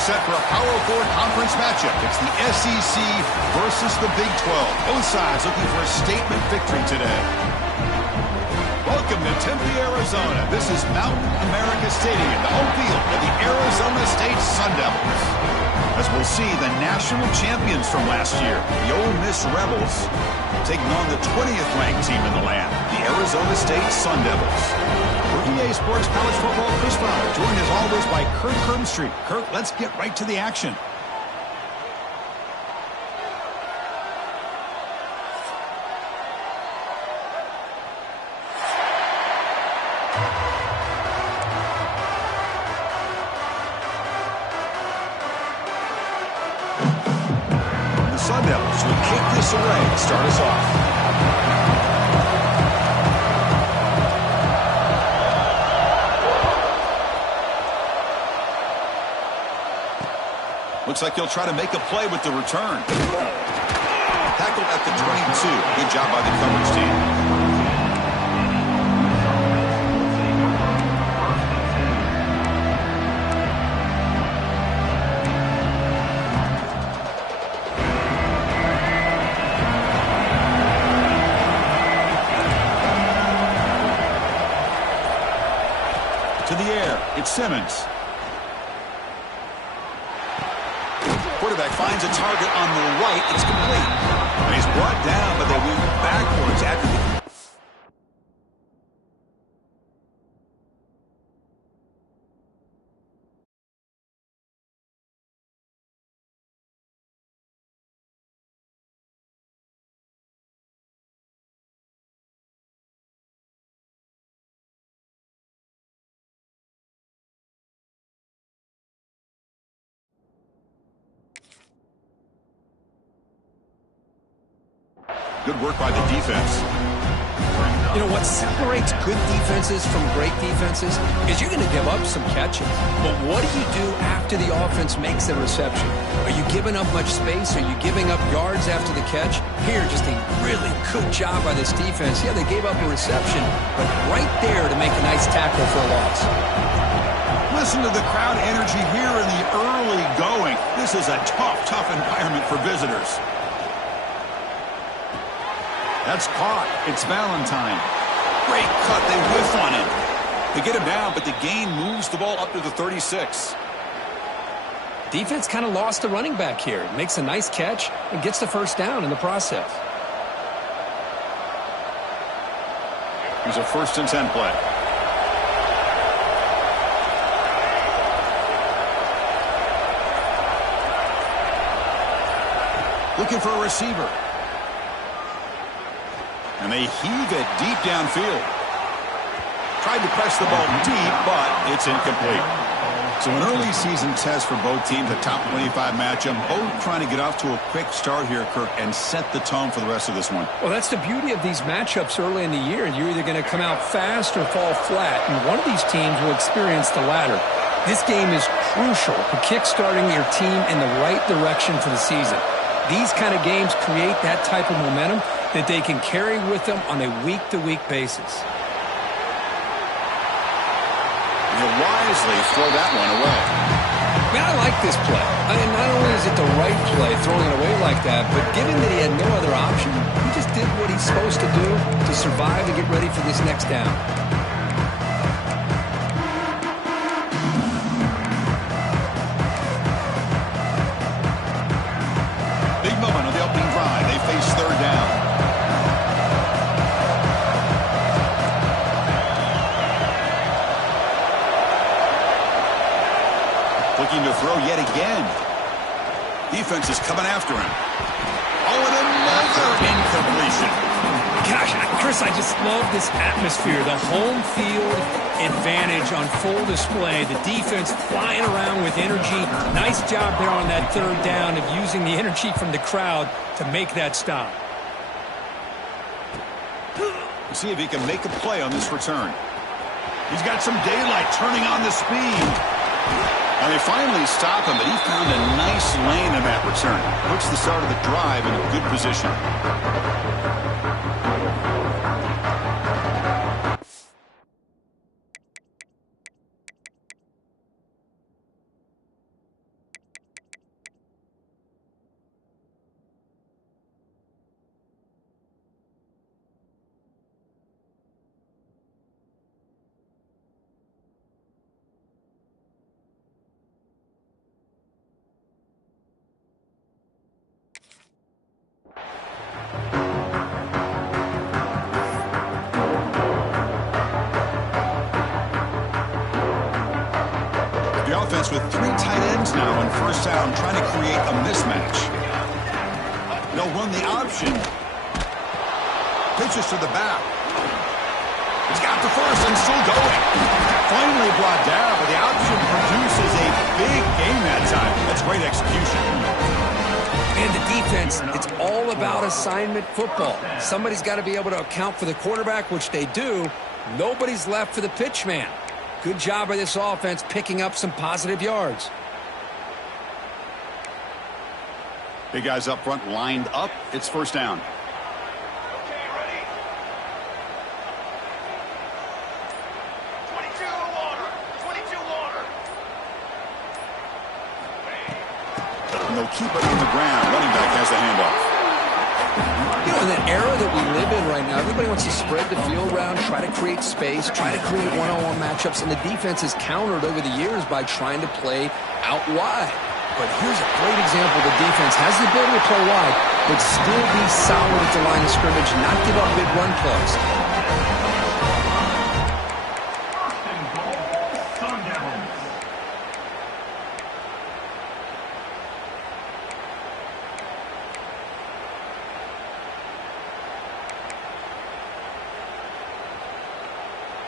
We're set for a Power 4 conference matchup. It's the SEC versus the Big 12. Both sides looking for a statement victory today. Welcome to Tempe, Arizona. This is Mountain America Stadium, the home field of the Arizona State Sun Devils. As we'll see, the national champions from last year, the Ole Miss Rebels, taking on the 20th ranked team in the land, the Arizona State Sun Devils. For EA Sports College Football, Chris Fowler, joined as always by Kirk Herbstreit. Kirk, let's get right to the action. Sun Devils will kick this away to start us off. Looks like he'll try to make a play with the return. Tackled at the 22. Good job by the coverage team. To the air, it's Simmons. Quarterback finds a target on the right. It's complete. And he's brought down, but they move backwards after the... Good work by the defense. You know what separates good defenses from great defenses is you're going to give up some catches. But what do you do after the offense makes the reception? Are you giving up much space? Are you giving up yards after the catch? Here, just a really good job by this defense. Yeah, they gave up a reception, but right there to make a nice tackle for a loss. Listen to the crowd energy here in the early going. This is a tough environment for visitors. That's caught. It's Valentine. Great cut. They whiff on him. They get him down, but the gain moves the ball up to the 36. Defense kind of lost the running back here. Makes a nice catch and gets the first down in the process. Here's a 1st and 10 play. Looking for a receiver. And they heave it deep downfield. Tried to press the ball deep, but it's incomplete. So an early season test for both teams, a top 25 matchup. Both trying to get off to a quick start here, Kirk, and set the tone for the rest of this one. Well, that's the beauty of these matchups early in the year. You're either going to come out fast or fall flat, and one of these teams will experience the latter. This game is crucial for kickstarting your team in the right direction for the season. These kind of games create that type of momentum that they can carry with them on a week-to-week basis. They'll wisely throw that one away. Man, I like this play. I mean, not only is it the right play, throwing it away like that, but given that he had no other option, he just did what he's supposed to do to survive and get ready for this next down. Big moment on the opening drive. They face 3rd down. Looking to throw yet again. Defense is coming after him. Oh, and another incompletion. Gosh, Chris, I just love this atmosphere. The home field advantage on full display. The defense flying around with energy. Nice job there on that 3rd down of using the energy from the crowd to make that stop. We'll see if he can make a play on this return. He's got some daylight turning on the speed. And they finally stop him, but he found a nice lane in that return. Puts the start of the drive in a good position. The offense with 3 tight ends now on first down, trying to create a mismatch. They'll run the option. Pitches to the back. He's got the first and still going. Finally brought down, but the option produces a big gain that time. That's great execution. And the defense, it's all about assignment football. Somebody's got to be able to account for the quarterback, which they do. Nobody's left for the pitch man. Good job by this offense picking up some positive yards. Big guys up front lined up. It's first down. Okay, ready? 22 water. 22 water. And they'll keep it on the ground. Running back has the handoff. You know, in that era that we live in right now, everybody wants to spread the field around, try to create space, try to create one-on-one matchups, and the defense has countered over the years by trying to play out wide. But here's a great example. The defense has the ability to play wide, but still be solid at the line of scrimmage, not give up big run plays.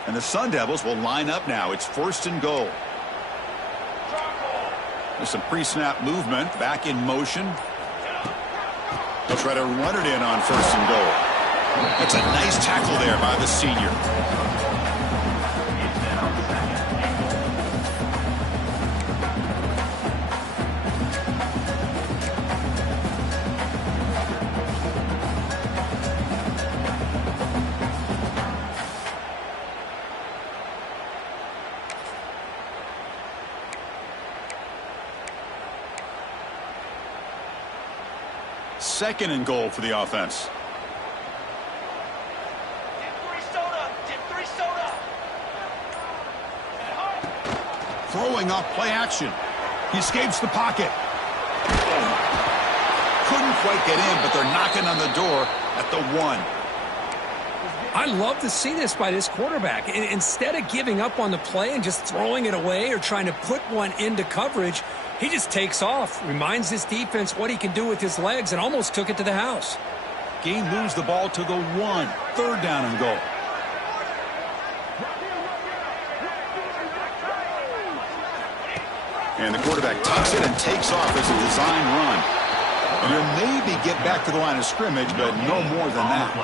And the Sun Devils will line up now. It's first and goal. There's some pre-snap movement. Back in motion. They'll try to run it in on first and goal. That's a nice tackle there by the senior. Second and goal for the offense. Dip 3 soda. Throwing off play action. He escapes the pocket. Couldn't quite get in, but they're knocking on the door at the 1. I love to see this by this quarterback. Instead of giving up on the play and just throwing it away or trying to put one into coverage, he just takes off, reminds his defense what he can do with his legs, and almost took it to the house. Gain moves the ball to the 1. Third down and goal. And the quarterback tucks it and takes off as a design run. And he'll maybe get back to the line of scrimmage, but no more than that.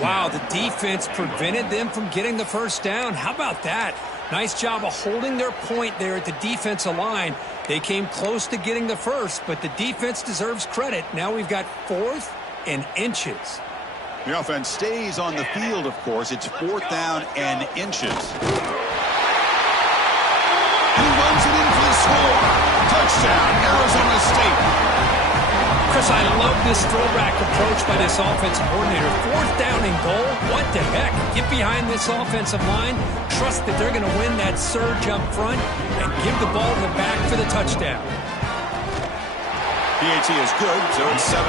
Wow, the defense prevented them from getting the first down. How about that? Nice job of holding their point there at the defensive line. They came close to getting the first, but the defense deserves credit. Now we've got 4th and inches. The offense stays on the field, of course. It's 4th down and inches. He runs it in for the score. Touchdown, Arizona State. Chris, I love this throwback approach by this offensive coordinator. 4th down and goal? What the heck? Get behind this offensive line, trust that they're going to win that surge up front, and give the ball to the back for the touchdown. PAT is good, so it's 7-0.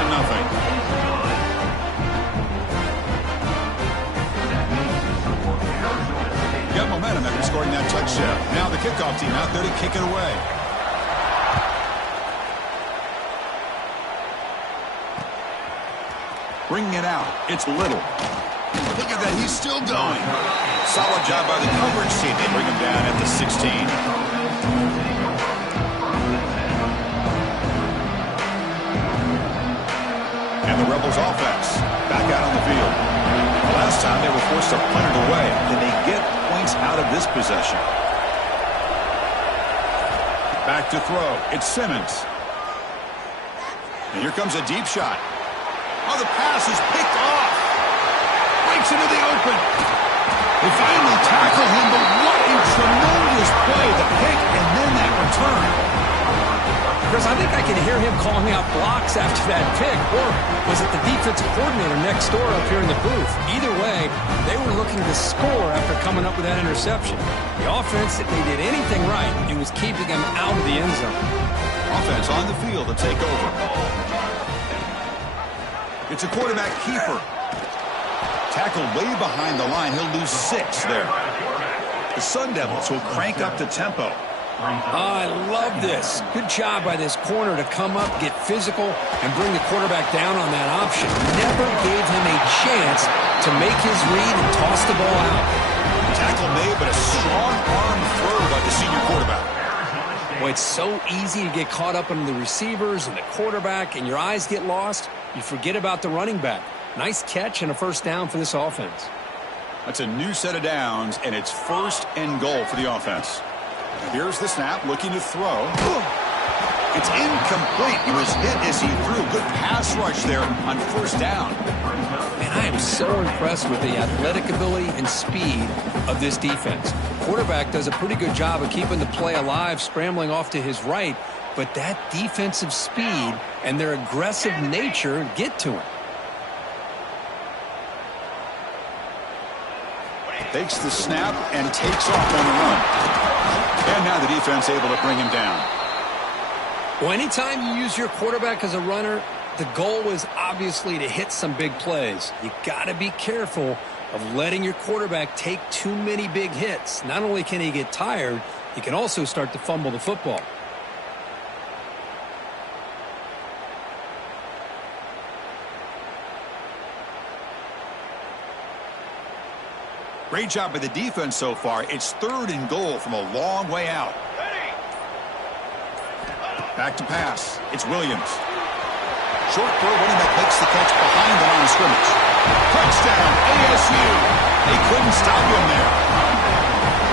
Got momentum after scoring that touchdown. Now the kickoff team out there to kick it away. Bringing it out. It's Little. Look at that. He's still going. Solid job by the coverage team. They bring him down at the 16. And the Rebels offense back out on the field. Last time they were forced to punt it away. Can they get points out of this possession? Back to throw. It's Simmons. And here comes a deep shot. Oh, the pass is picked off. Breaks into the open. They finally tackle him, but what a tremendous play. The pick and then that return. Chris, I think I can hear him calling out blocks after that pick. Or was it the defensive coordinator next door up here in the booth? Either way, they were looking to score after coming up with that interception. The offense, if they did anything right, it was keeping him out of the end zone. Offense on the field to take over. It's a quarterback keeper. Tackled way behind the line. He'll lose 6 there. The Sun Devils will crank up the tempo. I love this. Good job by this corner to come up, get physical, and bring the quarterback down on that option. Never gave him a chance to make his read and toss the ball out. Tackle made, but a strong arm throw by the senior quarterback. Boy, it's so easy to get caught up in the receivers and the quarterback, and your eyes get lost. You forget about the running back. Nice catch and a first down for this offense. That's a new set of downs, and it's 1st and goal for the offense. Here's the snap, looking to throw. It's incomplete. He was hit as he threw. Good pass rush there on 1st down. Man, I am so impressed with the athletic ability and speed of this defense. Quarterback does a pretty good job of keeping the play alive, scrambling off to his right, but that defensive speed and their aggressive nature get to him. Takes the snap and takes off on the run. And now the defense able to bring him down. Well, anytime you use your quarterback as a runner, the goal is obviously to hit some big plays. You got to be careful of letting your quarterback take too many big hits. Not only can he get tired, he can also start to fumble the football. Great job by the defense so far. It's 3rd and goal from a long way out. Back to pass. It's Williams. Short throw, running back makes the catch behind the line of scrimmage. Touchdown, ASU. They couldn't stop him there.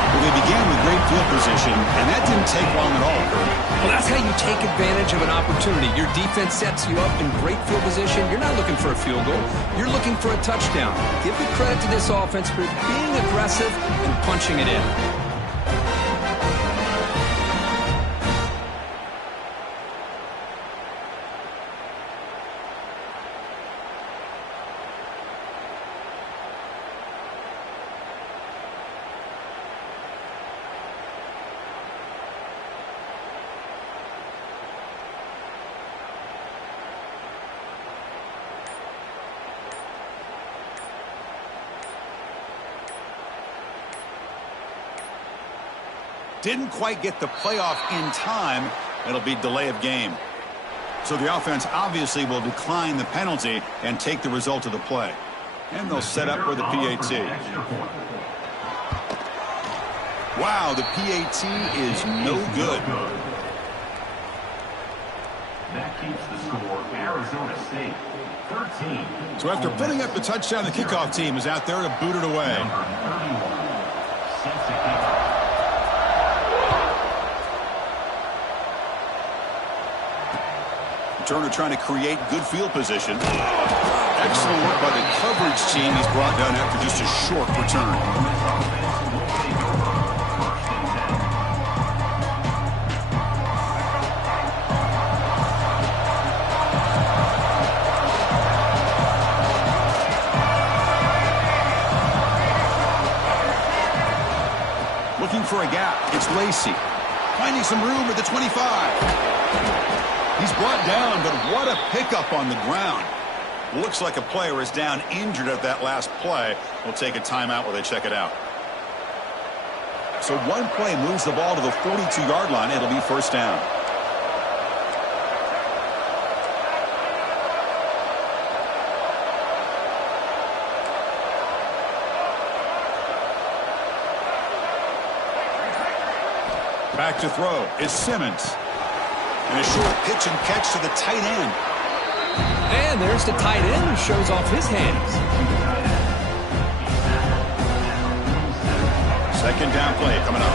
Well, they began with great field position, and that didn't take long at all, Kurt. Well, that's how you take advantage of an opportunity. Your defense sets you up in great field position. You're not looking for a field goal. You're looking for a touchdown. Give the credit to this offense for being aggressive and punching it in. Didn't quite get the playoff in time. It'll be delay of game. So the offense obviously will decline the penalty and take the result of the play. And they'll set up for the PAT. Wow, the PAT is no good. That keeps the score Arizona State 13. So after putting up the touchdown, the kickoff team is out there to boot it away. Turner trying to create good field position. Excellent work by the coverage team. He's brought down after just a short return. Looking for a gap. It's Lacey. Finding some room at the 25. He's brought down, but what a pickup on the ground. Looks like a player is down injured at that last play. We'll take a timeout while they check it out. So one play moves the ball to the 42-yard line. It'll be 1st down. Back to throw is Simmons. And a short pitch and catch to the tight end. And there's the tight end who shows off his hands. 2nd down play coming up.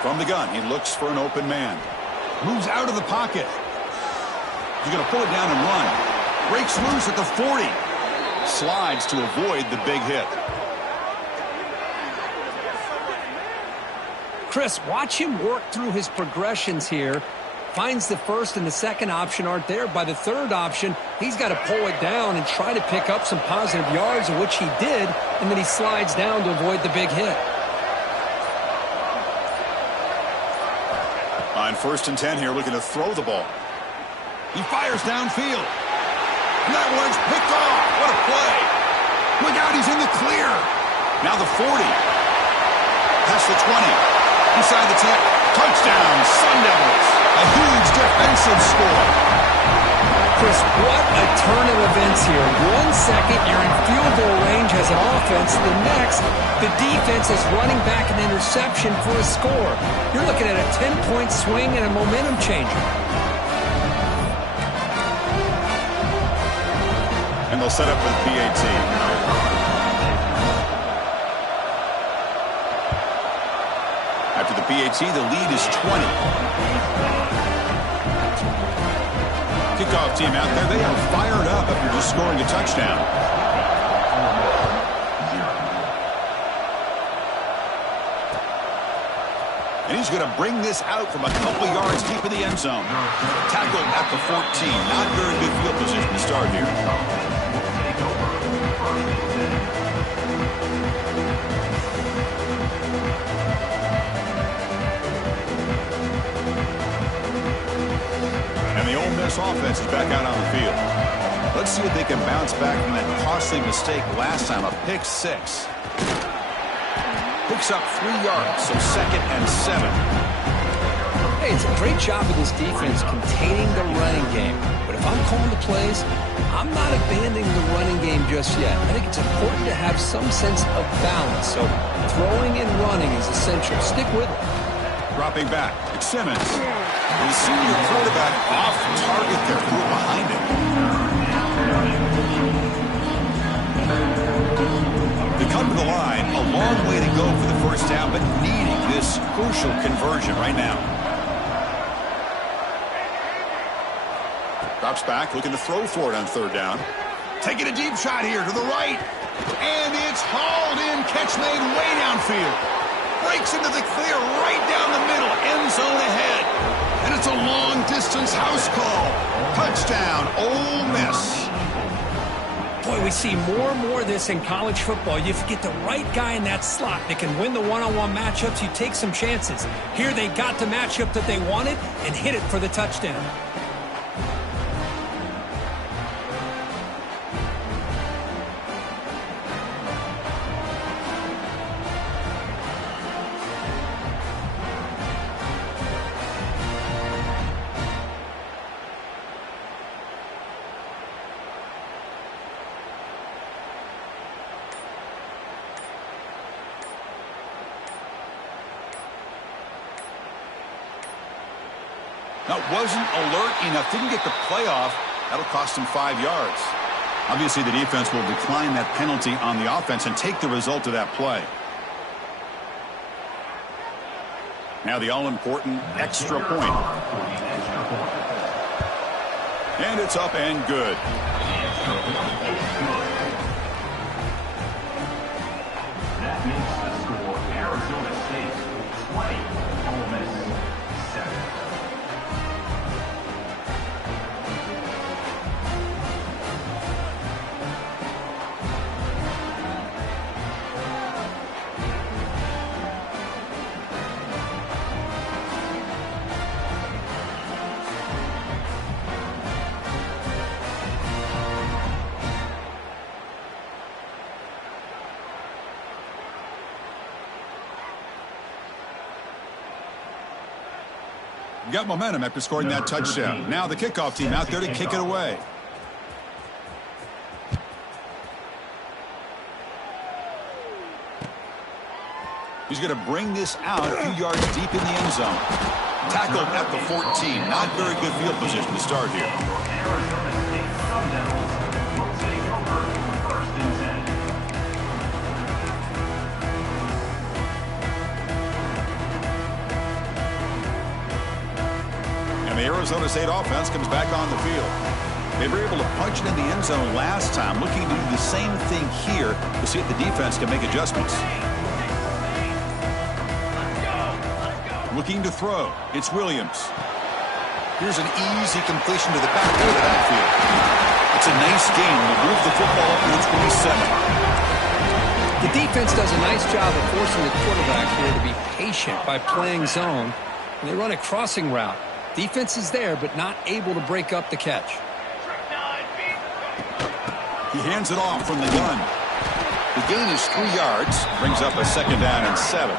From the gun, he looks for an open man. Moves out of the pocket. He's going to pull it down and run. Breaks loose at the 40. Slides to avoid the big hit. Chris, watch him work through his progressions here. Finds the 1st and the 2nd option aren't there. By the 3rd option, he's got to pull it down and try to pick up some positive yards, which he did, and then he slides down to avoid the big hit. On 1st and 10 here, looking to throw the ball. He fires downfield. And that one's picked off. What a play. Look out, he's in the clear. Now the 40. Past the 20. Inside the 10. Touchdown, Sun Devils. A huge defensive score. Chris, what a turn of events here. 1 second, you're in field goal range as an offense. The next, the defense is running back an interception for a score. You're looking at a 10-point swing and a momentum changer. And they'll set up with PAT. After the PAT, the lead is 20. Kickoff team out there, they are fired up after just scoring a touchdown. And he's going to bring this out from a couple yards deep in the end zone. Tackled at the 14. Not very good field position to start here. This offense is back out on the field. Let's see if they can bounce back from that costly mistake last time, a pick 6. Picks up 3 yards, so 2nd and 7. Hey, it's a great job of this defense containing the running game. But if I'm calling the plays, I'm not abandoning the running game just yet. I think it's important to have some sense of balance. So throwing and running is essential. Stick with it. Dropping back, it's Simmons. The senior quarterback off target there, threw it behind him. They come to the line, a long way to go for the first down, but needing this crucial conversion right now. Drops back, looking to throw for it on 3rd down. Taking a deep shot here to the right. And it's hauled in, catch made way downfield. Breaks into the clear right down the middle, end zone ahead. And it's a long-distance house call. Touchdown, Ole Miss. Boy, we see more and more of this in college football. You get the right guy in that slot that can win the one-on-one matchups. You take some chances. Here they got the matchup that they wanted and hit it for the touchdown. Now, wasn't alert enough, didn't get the play off. That'll cost him 5 yards. Obviously, the defense will decline that penalty on the offense and take the result of that play. Now the all-important extra point. And it's up and good. That makes the score Arizona State 20, Ole Miss 7. Got momentum after scoring that touchdown. Now the kickoff team out there to kick it away. He's going to bring this out a few yards deep in the end zone. Tackled at the 14. Not very good field position to start here. Arizona State Sun Devils will take over 1st and 10. The Arizona State offense comes back on the field. They were able to punch it in the end zone last time, looking to do the same thing here to see if the defense can make adjustments. Looking to throw. It's Williams. Here's an easy completion to the backfield of that field. It's a nice game. We'll move the football up to the 27. The defense does a nice job of forcing the quarterback here to be patient by playing zone. And they run a crossing route. Defense is there, but not able to break up the catch. He hands it off from the gun. The gain is 3 yards, brings up a 2nd down and 7.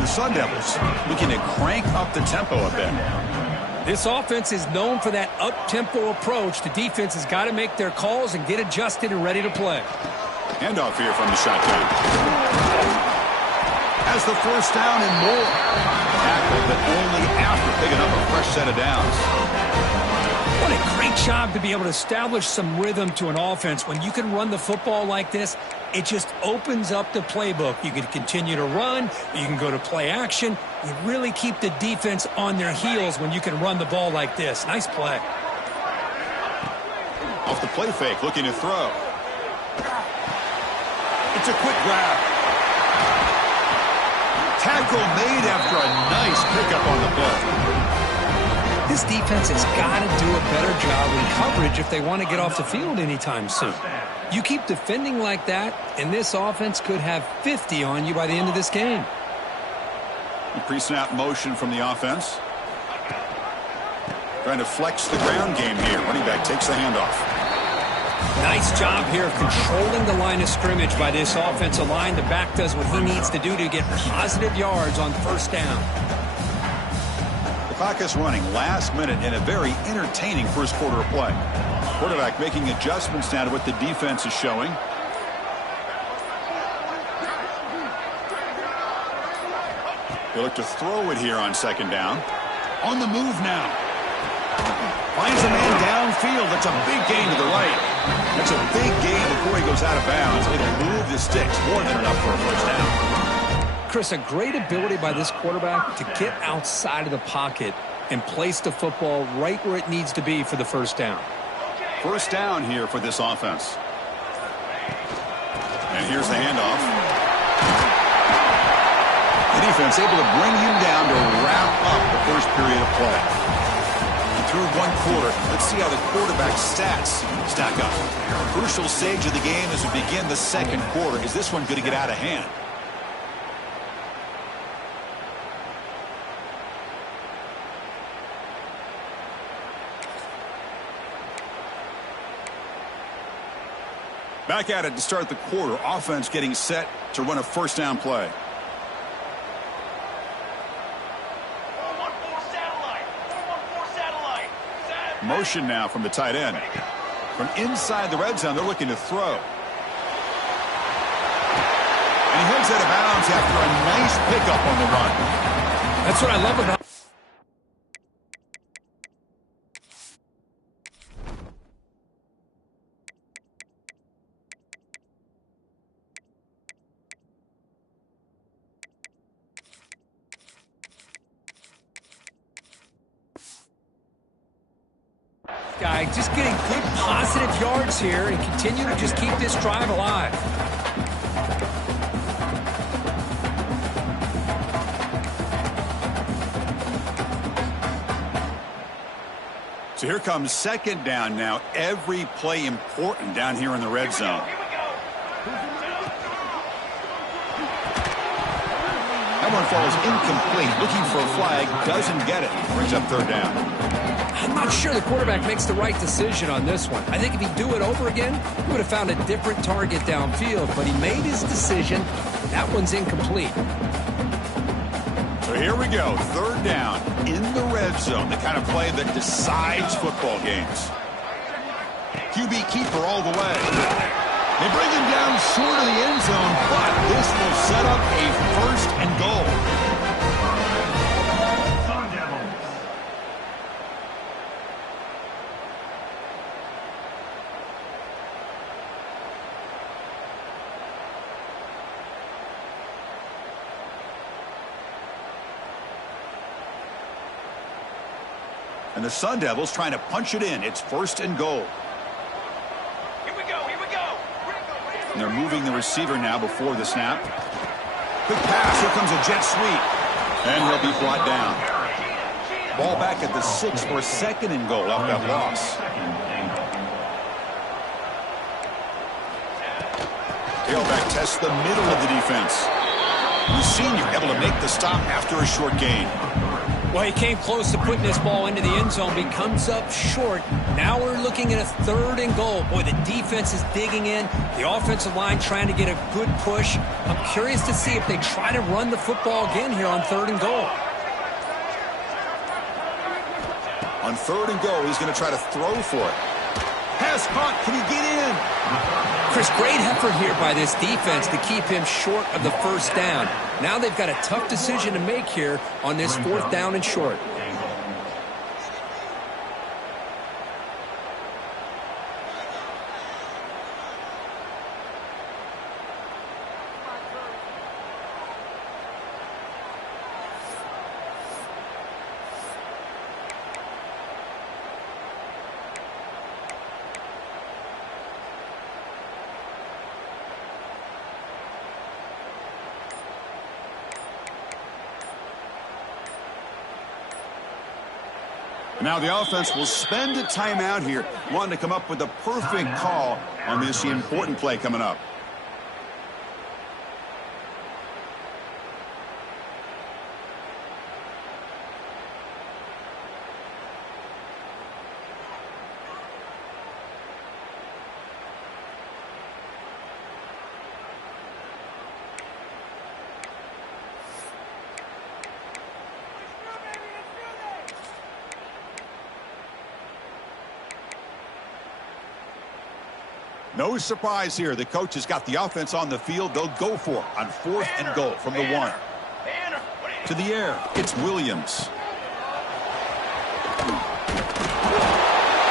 The Sun Devils looking to crank up the tempo a bit. This offense is known for that up-tempo approach. The defense has got to make their calls and get adjusted and ready to play. Handoff here from the shotgun. Has the 1st down and more. Tackle, but only after picking up a fresh set of downs. What a great job to be able to establish some rhythm to an offense. When you can run the football like this, it just opens up the playbook. You can continue to run. You can go to play action. You really keep the defense on their heels when you can run the ball like this. Nice play. Off the play fake, looking to throw. It's a quick grab. Tackle made after a nice pickup on the play. This defense has got to do a better job in coverage if they want to get off the field anytime soon. You keep defending like that, and this offense could have 50 on you by the end of this game. The pre-snap motion from the offense. Trying to flex the ground game here. Running back takes the handoff. Nice job here of controlling the line of scrimmage by this offensive line. The back does what he needs to do to get positive yards on 1st down. The clock is running last minute in a very entertaining 1st quarter of play. Quarterback making adjustments now to what the defense is showing. They look to throw it here on 2nd down. On the move now. Finds a man downfield. That's a big gain to the right. That's a big gain before he goes out of bounds. It'll move the sticks. More than enough for a 1st down. Chris, a great ability by this quarterback to get outside of the pocket and place the football right where it needs to be for the 1st down. 1st down here for this offense. And here's the handoff. The defense able to bring him down to wrap up the 1st period of play. Through 1 quarter, let's see how the quarterback stats stack up. Crucial stage of the game as we begin the 2nd quarter. Is this one going to get out of hand? Back at it to start the quarter. Offense getting set to run a 1st down play. 4-1-4 satellite. 4-1-4 satellite. Motion now from the tight end. From inside the red zone, they're looking to throw. And he heads out of bounds after a nice pickup on the run. That's what I love about. Guy just getting good positive yards here and continue to just keep this drive alive. So here comes 2nd down now. Every play important down here in the red zone. Here we go. That one falls incomplete. Looking for a flag. Doesn't get it. Brings up 3rd down. I'm not sure the quarterback makes the right decision on this one. I think if he'd do it over again, he would have found a different target downfield, but he made his decision. That one's incomplete. So here we go. 3rd down in the red zone. The kind of play that decides football games. QB keeper all the way. They bring him down short of the end zone, but this will set up a 1st and goal. Sun Devils. And the Sun Devils trying to punch it in. It's 1st and goal. Here we go. Here we go. And they're moving the receiver now before the snap. Quick pass. Here comes a jet sweep. And he'll be brought down. Ball back at the 6 for a 2nd and goal off that loss. Tailback tests the middle of the defense. The senior able to make the stop after a short gain. Well, he came close to putting this ball into the end zone, but he comes up short. Now we're looking at a 3rd and goal. Boy, the defense is digging in. The offensive line trying to get a good push. I'm curious to see if they try to run the football again here on 3rd and goal. On 3rd and goal, he's going to try to throw for it. Pass caught. Can he get in? Chris, great effort here by this defense to keep him short of the 1st down. Now they've got a tough decision to make here on this 4th down and short. Now the offense will spend a timeout here, wanting to come up with the perfect call on this important play coming up. No surprise here. The coach has got the offense on the field. They'll go for it on 4th and goal from the 1. To the air. It's Williams.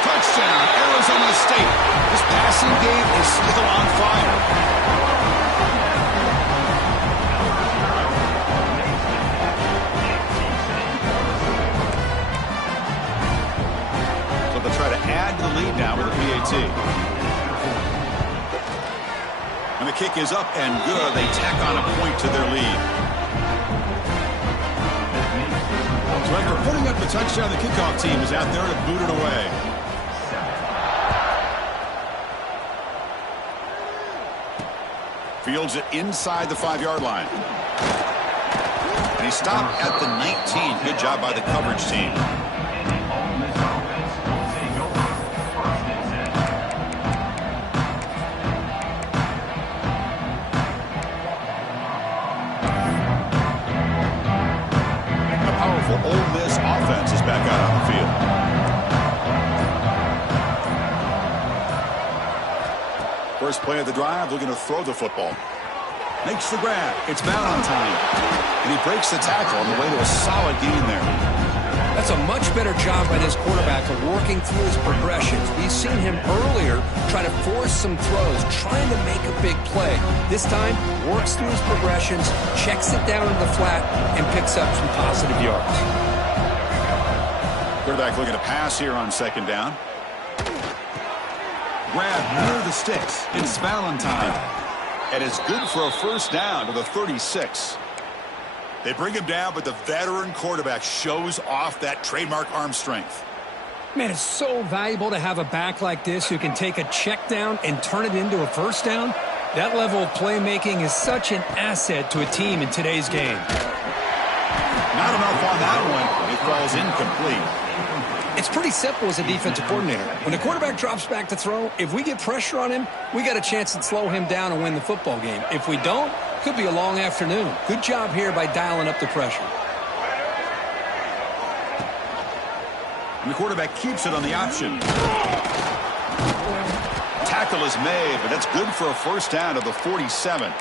Touchdown, Arizona State. This passing game is still on fire. So they'll try to add to the lead now with a PAT. And the kick is up and good. They tack on a point to their lead. So after putting up the touchdown, the kickoff team is out there to boot it away. Fields it inside the 5-yard line. And he stopped at the 19. Good job by the coverage team. Ole Miss offense is back out on the field. First play of the drive, looking to throw the football. Makes the grab. It's Valentine. And he breaks the tackle on the way to a solid gain there. That's a much better job by this quarterback of working through his progressions. We've seen him earlier try to force some throws, trying to make a big play. This time, works through his progressions, checks it down to the flat, and picks up some positive yards. Quarterback looking to pass here on 2nd down. Grab near the sticks. It's Valentine. And it's good for a 1st down to the 36. They bring him down, but the veteran quarterback shows off that trademark arm strength. Man, it's so valuable to have a back like this who can take a check down and turn it into a 1st down. That level of playmaking is such an asset to a team in today's game. Not enough on that one. It falls incomplete. It's pretty simple as a defensive coordinator. When the quarterback drops back to throw, if we get pressure on him, we got a chance to slow him down and win the football game. If we don't, could be a long afternoon. Good job here by dialing up the pressure. And the quarterback keeps it on the option. Tackle is made, but that's good for a 1st down to the 47.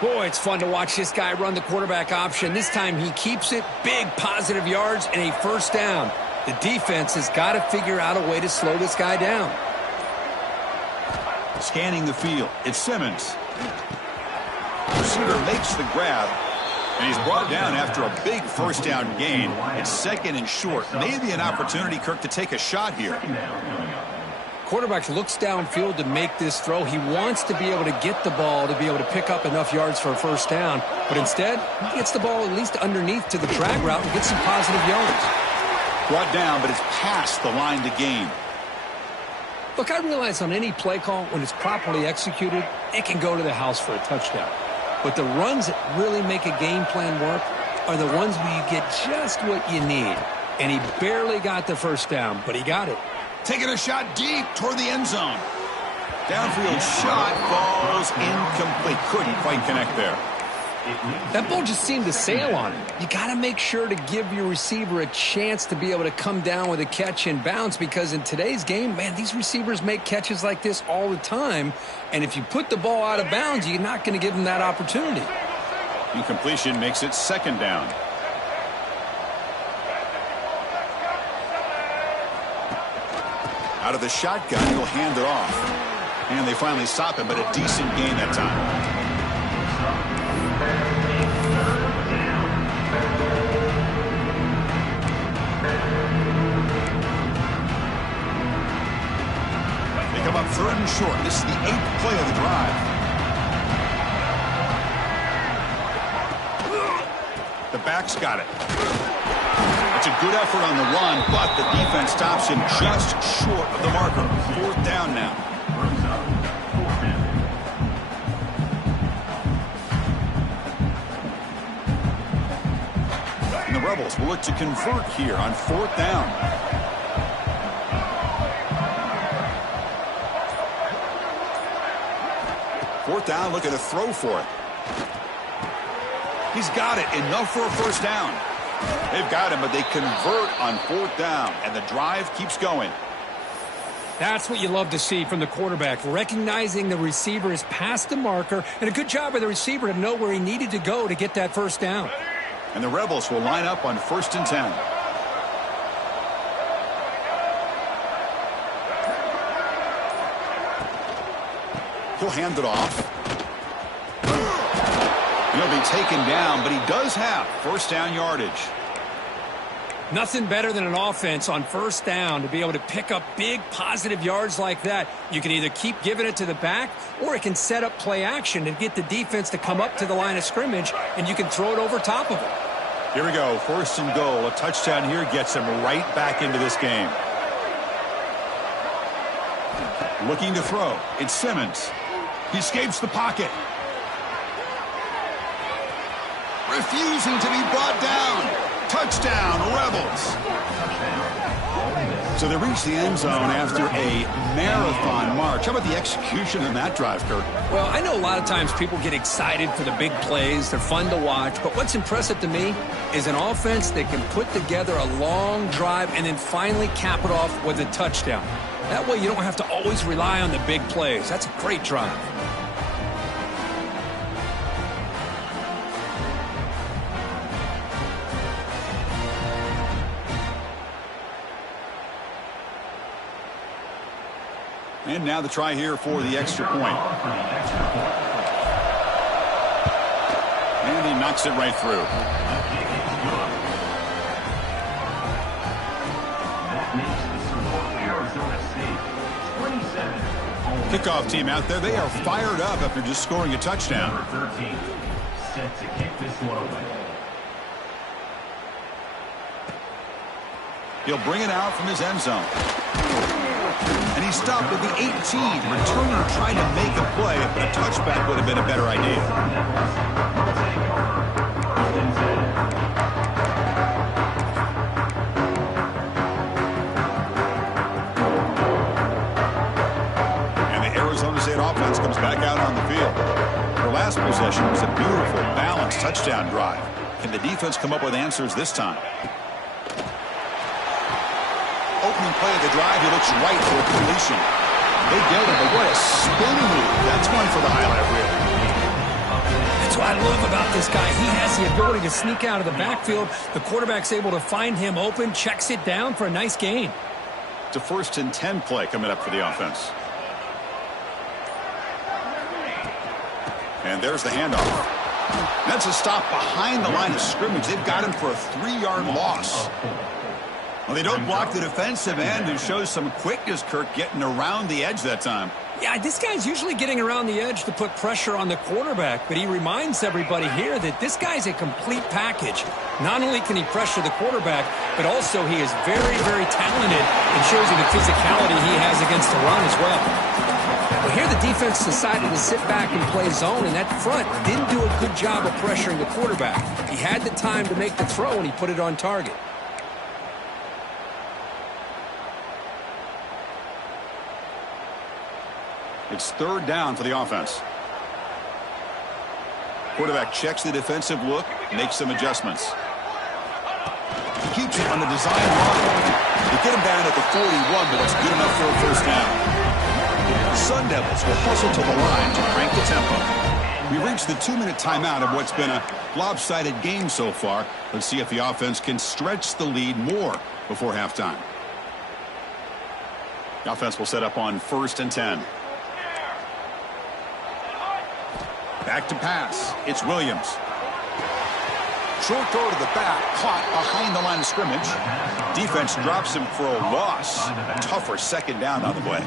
Boy, it's fun to watch this guy run the quarterback option. This time he keeps it. Big positive yards and a 1st down. The defense has got to figure out a way to slow this guy down. Scanning the field. It's Simmons. Receiver makes the grab. And he's brought down after a big 1st down gain. It's 2nd and short. Maybe an opportunity, Kirk, to take a shot here. Quarterback looks downfield to make this throw. He wants to be able to get the ball to be able to pick up enough yards for a 1st down. But instead, he gets the ball at least underneath to the drag route and gets some positive yards. Brought down, but it's past the line to gain. Look, I realize on any play call, when it's properly executed, it can go to the house for a touchdown. But the runs that really make a game plan work are the ones where you get just what you need. And he barely got the first down, but he got it. Taking a shot deep toward the end zone. Downfield shot falls incomplete. Couldn't quite connect there. That ball just seemed to sail on him. You got to make sure to give your receiver a chance to be able to come down with a catch and bounce, because in today's game, man, these receivers make catches like this all the time. And if you put the ball out of bounds, you're not going to give them that opportunity. Incompletion makes it second down. Out of the shotgun, he'll hand it off. And they finally stop him, but a decent gain that time. They come up third and short. This is the 8th play of the drive. The back's got it. It's a good effort on the run, but the defense stops him just short of the marker. 4th down now. And the Rebels will look to convert here on 4th down. Fourth down, looking to throw for it. He's got it. Enough for a first down. They've got him, but they convert on 4th down, and the drive keeps going. That's what you love to see from the quarterback, recognizing the receiver is past the marker, and a good job by the receiver to know where he needed to go to get that first down. And the Rebels will line up on 1st and 10. He'll hand it off. He'll be taken down, but he does have first down yardage. Nothing better than an offense on first down to be able to pick up big positive yards like that. You can either keep giving it to the back, or it can set up play action and get the defense to come up to the line of scrimmage, and you can throw it over top of them. Here we go, 1st and goal. A touchdown here gets him right back into this game. Looking to throw. It's Simmons. He escapes the pocket. Refusing to be brought down. Touchdown, Rebels. So they reach the end zone after a marathon march. How about the execution in that drive, Kurt? Well, I know a lot of times people get excited for the big plays. They're fun to watch. But what's impressive to me is an offense that can put together a long drive and then finally cap it off with a touchdown. That way you don't have to always rely on the big plays. That's a great drive. And now the try here for the extra point. And he knocks it right through. Kickoff team out there. They are fired up after just scoring a touchdown. Number 13, set to kick this one away. He'll bring it out from his end zone. And he stopped at the 18. Returner trying to make a play, but a touchback would have been a better idea. And the Arizona State offense comes back out on the field. Their last possession was a beautiful, balanced touchdown drive. Can the defense come up with answers this time? Opening play of the drive, he looks right for a completion. They get him, but what a spin move. That's one for the highlight reel. That's what I love about this guy. He has the ability to sneak out of the backfield. The quarterback's able to find him open, checks it down for a nice gain. It's a 1st and 10 play coming up for the offense. And there's the handoff. That's a stop behind the line of scrimmage. They've got him for a 3-yard loss. Well, they don't block the defensive end and shows some quickness, Kirk, getting around the edge that time. Yeah, this guy's usually getting around the edge to put pressure on the quarterback, but he reminds everybody here that this guy's a complete package. Not only can he pressure the quarterback, but also he is very, very talented and shows you the physicality he has against the run as well. Well, here the defense decided to sit back and play zone, and that front didn't do a good job of pressuring the quarterback. He had the time to make the throw, and he put it on target. It's third down for the offense. Quarterback checks the defensive look, makes some adjustments. He keeps it on the design line. They get him down at the 41, but that's good enough for a first down. The Sun Devils will hustle to the line to crank the tempo. We reached the 2-minute timeout of what's been a lopsided game so far. Let's see if the offense can stretch the lead more before halftime. The offense will set up on 1st and 10. Back to pass. It's Williams. Short throw to the back, caught behind the line of scrimmage. Defense drops him for a loss. Tougher second down on the way.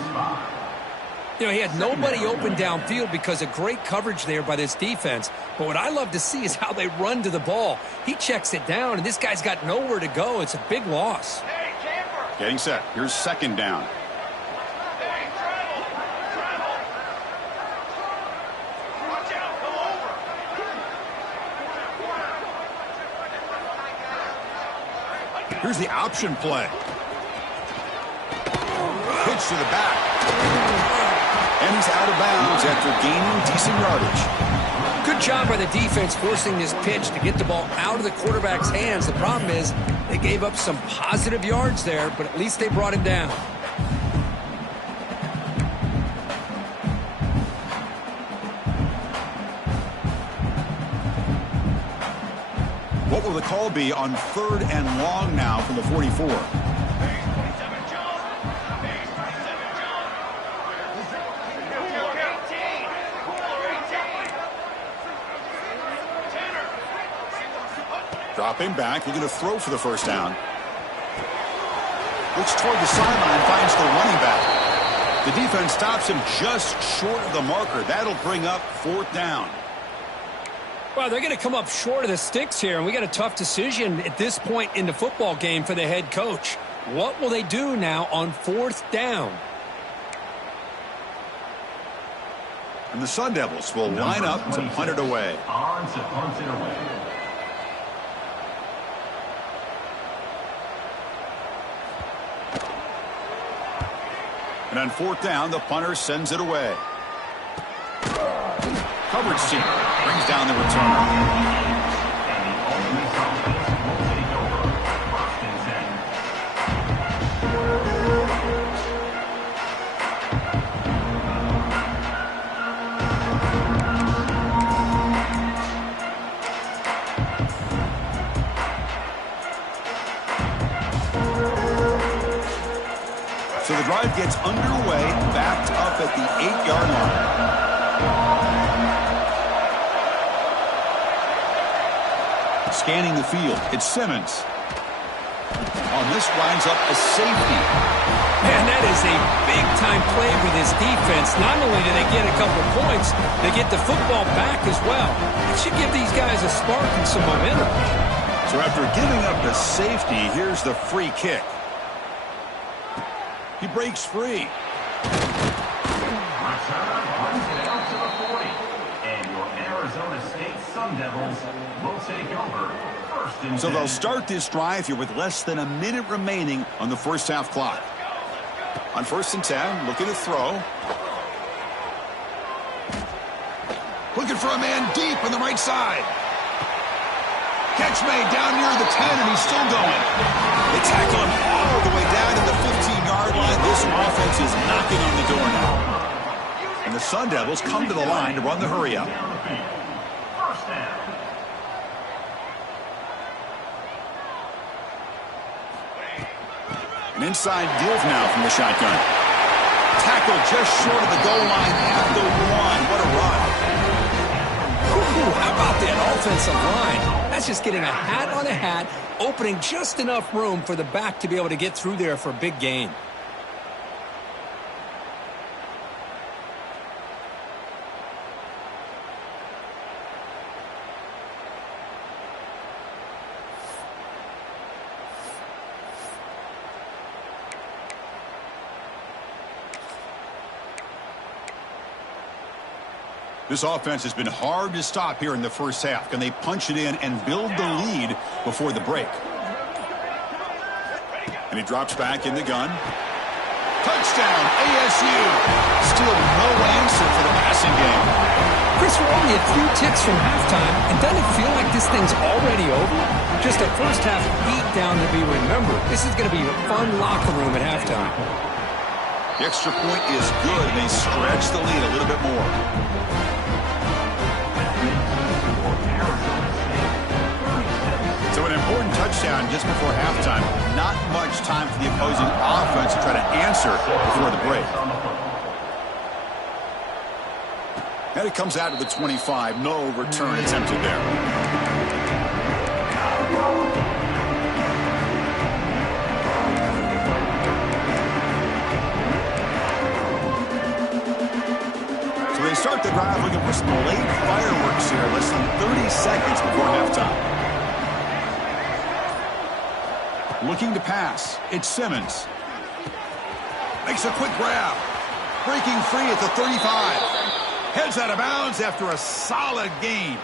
You know, he had nobody open downfield because of great coverage there by this defense. But what I love to see is how they run to the ball. He checks it down, and this guy's got nowhere to go. It's a big loss. Hey, camper! Getting set. Here's second down. Hey, travel! Travel! Watch out! Come over! Here's the option play. Pitch to the back. And he's out of bounds after gaining decent yardage. Good job by the defense forcing this pitch to get the ball out of the quarterback's hands. The problem is they gave up some positive yards there, but at least they brought him down. What will the call be on 3rd and long now from the 44? Base 27, John! Base 27, John! Cooler 18! Cooler 18! Tanner! Dropping back, looking to throw for the first down. Looks toward the sideline, finds the running back. The defense stops him just short of the marker. That'll bring up 4th down. Well, they're going to come up short of the sticks here, and we got a tough decision at this point in the football game for the head coach. What will they do now on 4th down? And the Sun Devils will line up to punt it away. On to punt it away. And on 4th down, the punter sends it away. Coverage team brings down the return. And the Ultimate Offense will take over 1st and 10. So the drive gets underway, backed up at the 8-yard line. Scanning the field, it's Simmons. On this winds up a safety. Man, that is a big-time play for this defense. Not only do they get a couple points, they get the football back as well. It should give these guys a spark and some momentum. So after giving up the safety, here's the free kick. He breaks free. Return brings it out to the 40. And your Arizona State Sun Devils will take over 1st and 10. So they'll start this drive here with less than a minute remaining on the first half clock. On 1st and 10, looking to throw. Looking for a man deep on the right side. Catch made down near the 10, and he's still going. They tackle him all the way down to the 15-yard line. This offense is knocking on the door now. And the Sun Devils come to the line to run the hurry-up. First down. An inside give now from the shotgun. Tackle just short of the goal line at the 1. What a run. Ooh, how about that offensive line? That's just getting a hat on a hat, opening just enough room for the back to be able to get through there for a big gain. This offense has been hard to stop here in the first half. Can they punch it in and build the lead before the break? And he drops back in the gun. Touchdown, ASU. Still no answer for the passing game. Chris, we're only a few ticks from halftime, and doesn't it feel like this thing's already over? Just a first half beat down to be remembered. This is going to be a fun locker room at halftime. The extra point is good, and they stretch the lead a little bit more. So an important touchdown just before halftime. Not much time for the opposing offense to try to answer before the break. And it comes out to the 25. No return attempted there. So they start the drive looking for some late fireworks here. Less than 30 seconds before halftime. Looking to pass. It's Simmons. Makes a quick grab. Breaking free at the 35. Heads out of bounds after a solid gain.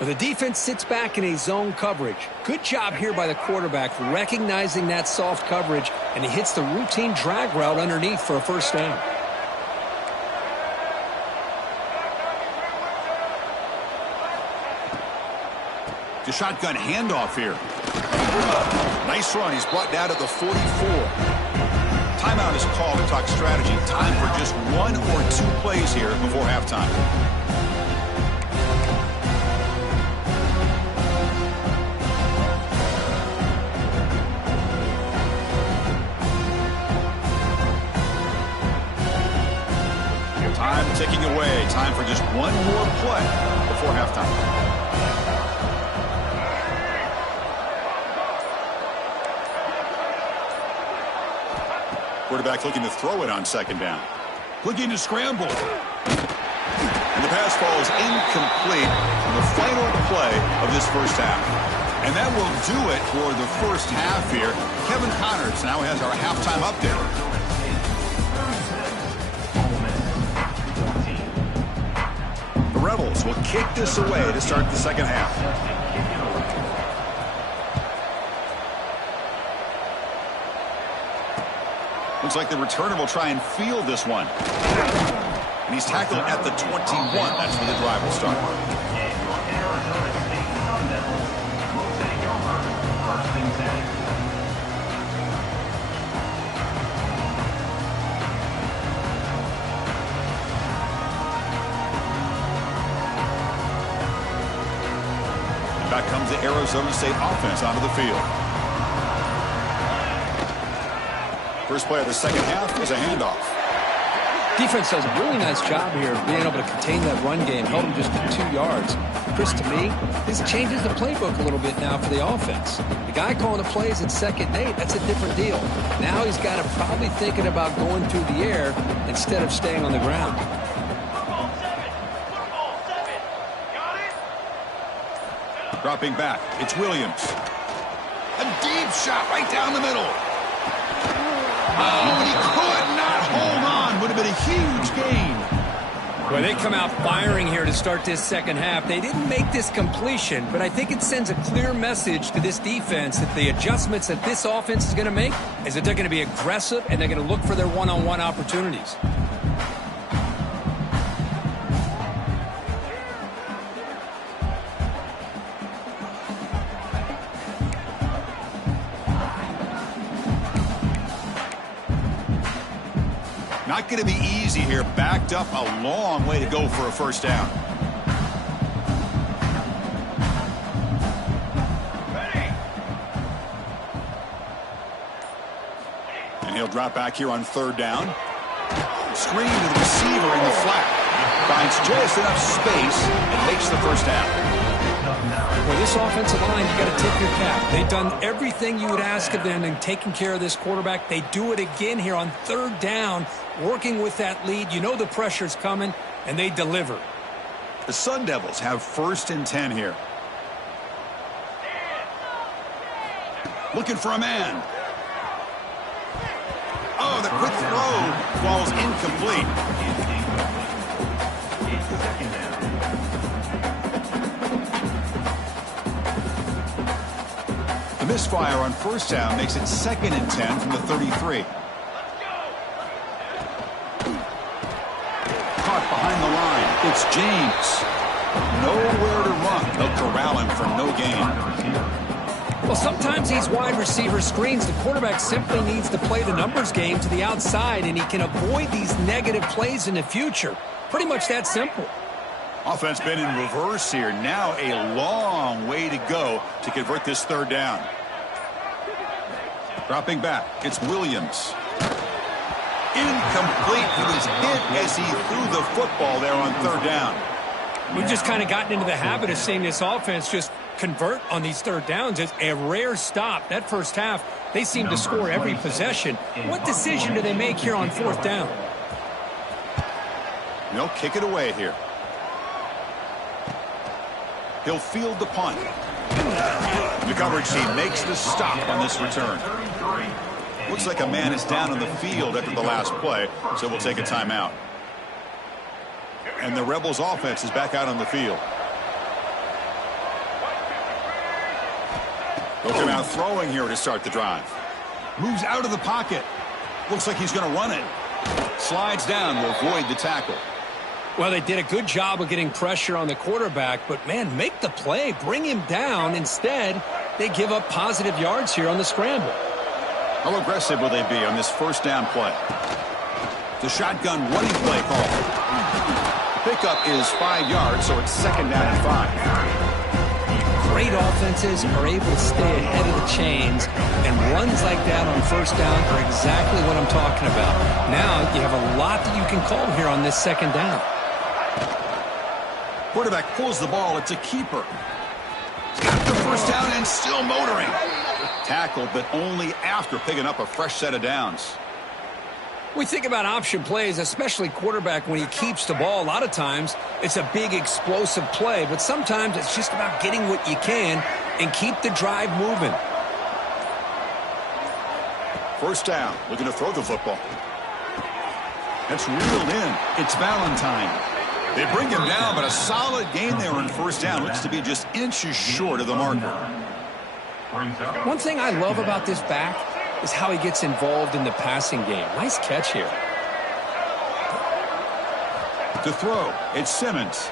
Well, the defense sits back in a zone coverage. Good job here by the quarterback recognizing that soft coverage, and he hits the routine drag route underneath for a first down. The shotgun handoff here. Nice run. He's brought down to the 44. Timeout is called to talk strategy. Time for just one or two plays here before halftime. Time ticking away. Time for just one more play before halftime. Quarterback looking to throw it on second down. Looking to scramble. And the pass falls incomplete on the final play of this first half. And that will do it for the first half here. Kevin Connors now has our halftime update. The Rebels will kick this away to start the second half. Looks like the returner will try and field this one. And he's tackled at the 21. That's where the drive will start. And back comes the Arizona State offense onto the field. First play of the second half is a handoff. Defense does a really nice job here of being able to contain that run game, held him just to 2 yards. Chris, to me, this changes the playbook a little bit now for the offense. The guy calling the plays at second and 8, that's a different deal. Now he's got to probably thinking about going through the air instead of staying on the ground. Dropping back, it's Williams. A deep shot right down the middle. Oh, he could not hold on. Would have been a huge gain. Well, they come out firing here to start this second half. They didn't make this completion, but I think it sends a clear message to this defense that the adjustments that this offense is going to make is that they're going to be aggressive and they're going to look for their one-on-one opportunities. Not going to be easy here. Backed up a long way to go for a first down. And he'll drop back here on third down. Screen to the receiver in the flat. Finds just enough space and makes the first down. For this offensive line, you got to tip your cap. They've done everything you would ask of them in taking care of this quarterback. They do it again here on third down, working with that lead. You know the pressure's coming, and they deliver. The Sun Devils have 1st and 10 here. Looking for a man. Oh, the quick throw falls incomplete. Second down. The misfire on first down makes it 2nd and 10 from the 33. Caught behind the line. It's James. Nowhere to run. They'll corral him for no gain. Well, sometimes these wide receiver screens, the quarterback simply needs to play the numbers game to the outside, and he can avoid these negative plays in the future. Pretty much that simple. Offense been in reverse here. Now a long way to go to convert this 3rd down. Dropping back, it's Williams. Incomplete. He was hit as he threw the football there on 3rd down. We've just kind of gotten into the habit of seeing this offense just convert on these 3rd downs. It's a rare stop. That first half, they seem to score every possession. What decision do they make here on 4th down? They'll kick it away here. He'll field the punt. The coverage team makes the stop on this return. Looks like a man is down on the field after the last play, so we'll take a timeout. And the Rebels offense is back out on the field. They'll come out throwing here to start the drive. Moves out of the pocket. Looks like he's going to run it. Slides down to avoid the tackle. Well, they did a good job of getting pressure on the quarterback, but, man, make the play. Bring him down. Instead, they give up positive yards here on the scramble. How aggressive will they be on this 1st down play? The shotgun running play call. The pickup is 5 yards, so it's 2nd down and 5. Great offenses are able to stay ahead of the chains, and runs like that on 1st down are exactly what I'm talking about. Now you have a lot that you can call here on this 2nd down. Quarterback pulls the ball. It's a keeper. He's got the 1st down and still motoring. Tackled, but only after picking up a fresh set of downs. We think about option plays, especially quarterback when he keeps the ball. A lot of times it's a big explosive play, but sometimes it's just about getting what you can and keep the drive moving. 1st down, looking to throw the football. That's reeled in. It's Valentine. They bring him down, but a solid gain there on 1st down. Looks to be just inches short of the marker. One thing I love about this back is how he gets involved in the passing game. Nice catch here. To throw, it's Simmons.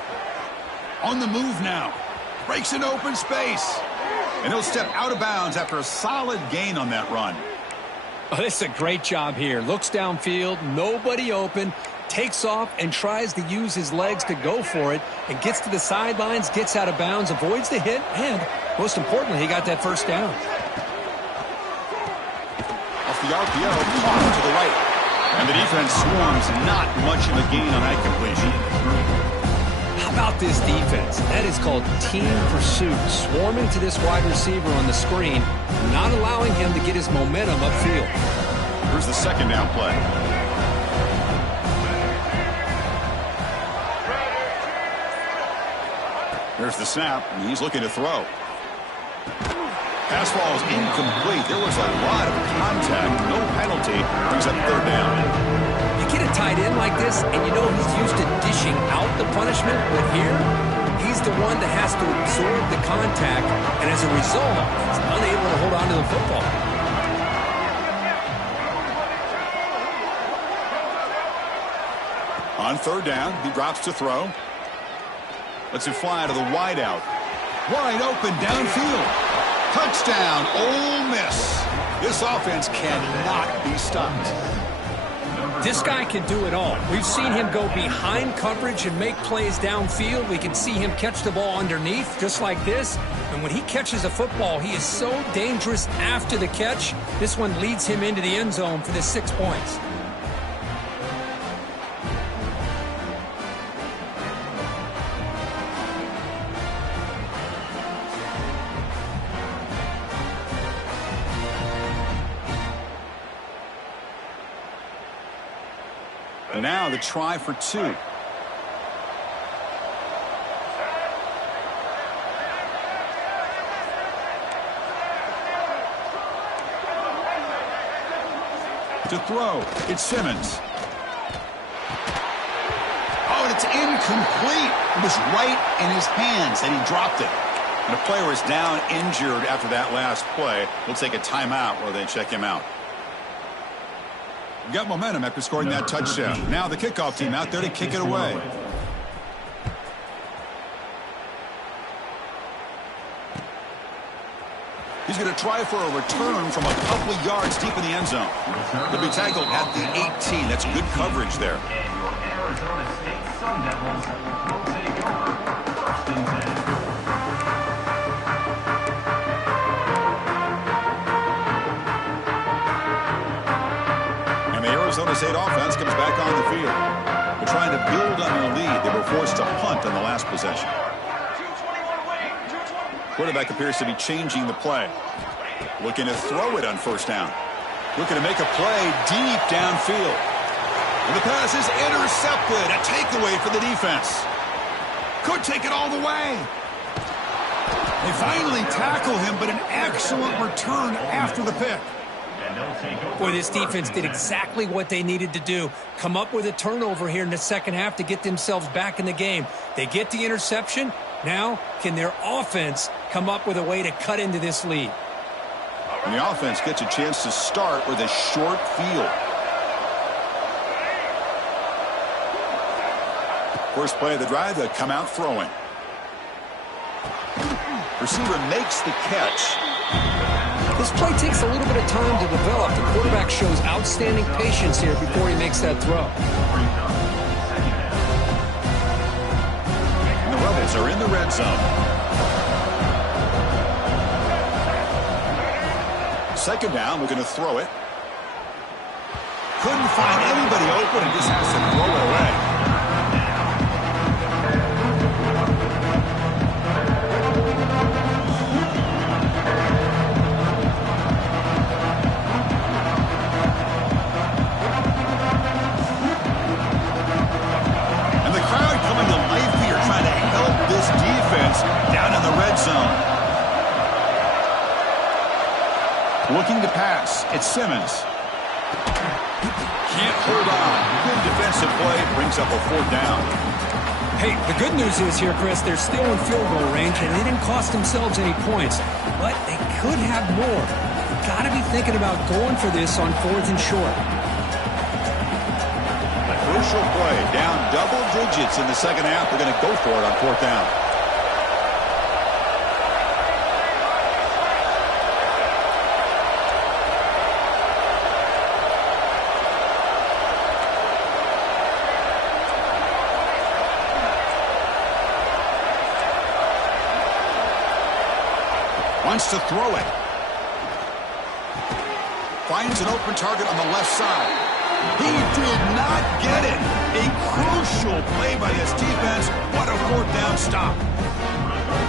On the move now. Breaks an open space. And he'll step out of bounds after a solid gain on that run. Oh, this is a great job here. Looks downfield, nobody open, takes off and tries to use his legs to go for it, and gets to the sidelines, gets out of bounds, avoids the hit, and most importantly, he got that 1st down. Off the RPO, caught to the right. And the defense swarms, not much of a gain on that completion. How about this defense? That is called team pursuit. Swarming to this wide receiver on the screen, not allowing him to get his momentum upfield. Here's the 2nd down play. There's the snap, and he's looking to throw. Pass ball is incomplete. There was a lot of contact. No penalty. Brings up 3rd down. You get a tight end like this, and you know he's used to dishing out the punishment, but here, he's the one that has to absorb the contact, and as a result, he's unable to hold on to the football. On 3rd down, he drops to throw. Lets it fly to the wideout. Wide open downfield. Touchdown, Ole Miss. This offense cannot be stopped. This guy can do it all. We've seen him go behind coverage and make plays downfield. We can see him catch the ball underneath, just like this. And when he catches a football, he is so dangerous after the catch. This one leads him into the end zone for the 6 points. Now the try for 2. To throw, it's Simmons. Oh, and It's incomplete. It was right in his hands, and he dropped it. And the player is down injured after that last play. We'll take a timeout while they check him out. Got momentum after scoring that touchdown. Now the kickoff team out there to kick it away. He's going to try for a return from a couple of yards deep in the end zone. He'll be tackled at the 18. That's good coverage there. And your Arizona State Sun Devils will take over 1st and 10. And the Arizona State offense comes back on the field. They're trying to build on their lead. They were forced to punt on the last possession. Quarterback appears to be changing the play. Looking to throw it on 1st down. Looking to make a play deep downfield. And the pass is intercepted. A takeaway for the defense. Could take it all the way. They finally tackle him, but an excellent return after the pick. Boy, this defense did exactly what they needed to do. Come up with a turnover here in the second half to get themselves back in the game. They get the interception. Now, can their offense come up with a way to cut into this lead? And the offense gets a chance to start with a short field. First play of the drive, they come out throwing. Receiver makes the catch. This play takes a little bit of time to develop. The quarterback shows outstanding patience here before he makes that throw. And the Rebels are in the red zone. Second down, looking to throw it. Couldn't find anybody open and just has to throw it away. Looking to pass. It's Simmons. Can't hold on. Good defensive play. Brings up a 4th down. Hey, the good news is here, Chris, they're still in field goal range, and they didn't cost themselves any points. But they could have more. You've got to be thinking about going for this on 4th and short. A crucial play. Down double digits in the second half. They're going to go for it on 4th down. Wants to throw it. Finds an open target on the left side. He did not get it. A crucial play by his defense. What a 4th down stop.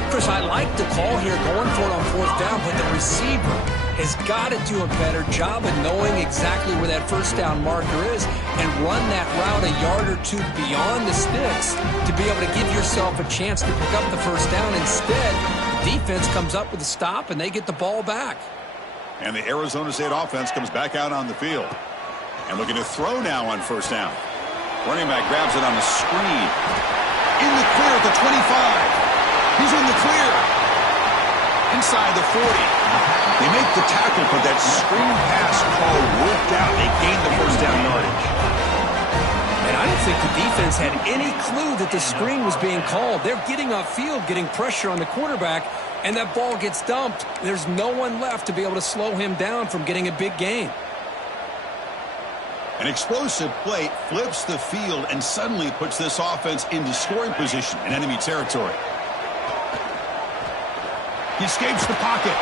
Chris, I like the call here going for it on 4th down, but the receiver has got to do a better job of knowing exactly where that 1st down marker is and run that route a yard or two beyond the sticks to be able to give yourself a chance to pick up the 1st down. Instead, defense comes up with a stop, and they get the ball back. And the Arizona State offense comes back out on the field. And looking to throw now on 1st down. Running back grabs it on the screen. In the clear at the 25. He's in the clear. Inside the 40. They make the tackle, but that screen pass call worked out. They gained the 1st down yardage. And I don't think the defense had any clue that the screen was being called. They're getting upfield, getting pressure on the quarterback, and that ball gets dumped. There's no one left to be able to slow him down from getting a big gain. An explosive play flips the field and suddenly puts this offense into scoring position in enemy territory. He escapes the pocket.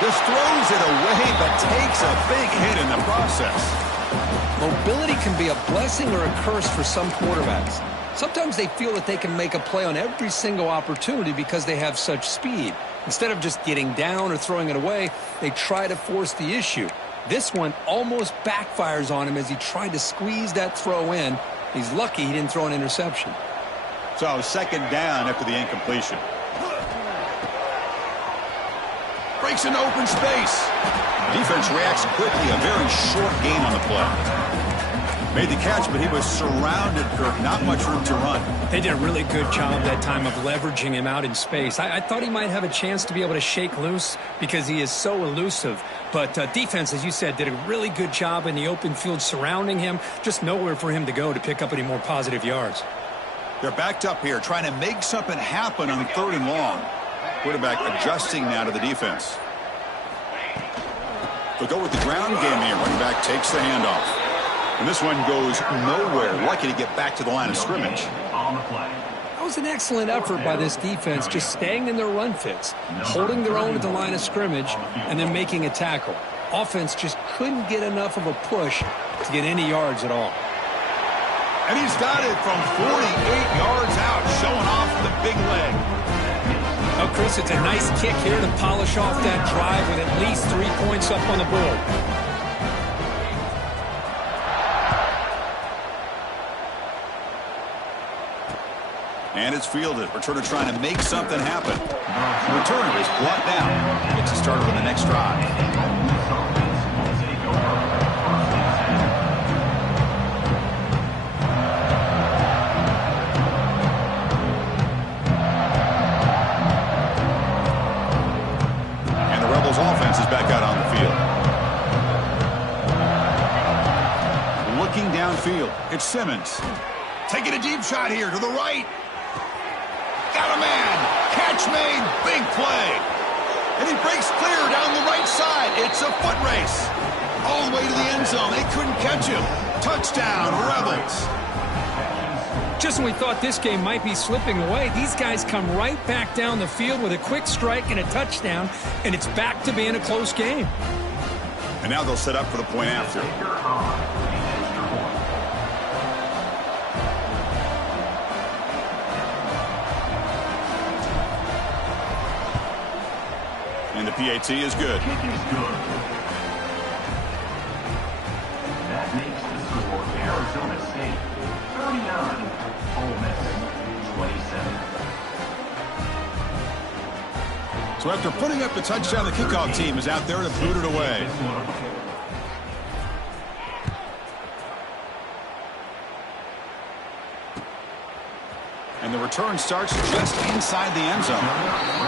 Just throws it away, but takes a big hit in the process. Mobility can be a blessing or a curse for some quarterbacks. Sometimes they feel that they can make a play on every single opportunity because they have such speed. Instead of just getting down or throwing it away, they try to force the issue. This one almost backfires on him as he tried to squeeze that throw in. He's lucky he didn't throw an interception. So 2nd down after the incompletion. Breaks into open space. Defense reacts quickly. A very short gain on the play. Made the catch, but he was surrounded, Kirk. Not much room to run. They did a really good job that time of leveraging him out in space. I thought he might have a chance to be able to shake loose because he is so elusive. But defense, as you said, did a really good job in the open field surrounding him. Just nowhere for him to go to pick up any more positive yards. They're backed up here, trying to make something happen on 3rd and long. Quarterback adjusting now to the defense. They'll go with the ground game here. Running back takes the handoff. And this one goes nowhere. Lucky to get back to the line of scrimmage. That was an excellent effort by this defense, just staying in their run fits, holding their own at the line of scrimmage, and then making a tackle. Offense just couldn't get enough of a push to get any yards at all. And he's got it from 48 yards out, showing off the big leg. Oh, Chris, it's a nice kick here to polish off that drive with at least 3 points up on the board. And it's fielded. Returner trying to make something happen. The returner is brought down. Gets us started on the next drive. And the Rebels offense is back out on the field. Looking downfield. It's Simmons. Taking a deep shot here to the right. Got a man. Catch made. Big play. And he breaks clear down the right side. It's a foot race. All the way to the end zone. They couldn't catch him. Touchdown, Rebels. Just when we thought this game might be slipping away, these guys come right back down the field with a quick strike and a touchdown, and it's back to being a close game. And now they'll set up for the point after. And the PAT is good. Kick is good. That makes the score Arizona State 39, Ole Miss 27. So after putting up the touchdown, the kickoff team is out there to boot it away. And the return starts just inside the end zone.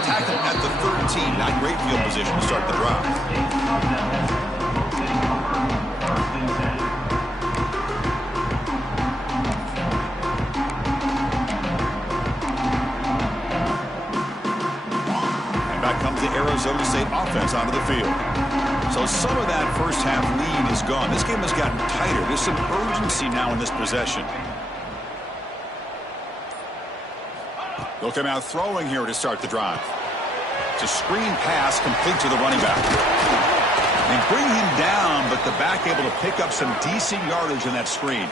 Tackled at the 13. Not great field position to start the drive. And back comes the Arizona State offense onto the field. So some of that first half lead is gone. This game has gotten tighter. There's some urgency now in this possession. They'll come out throwing here to start the drive. It's a screen pass complete to the running back. They bring him down, but the back able to pick up some decent yardage in that screen.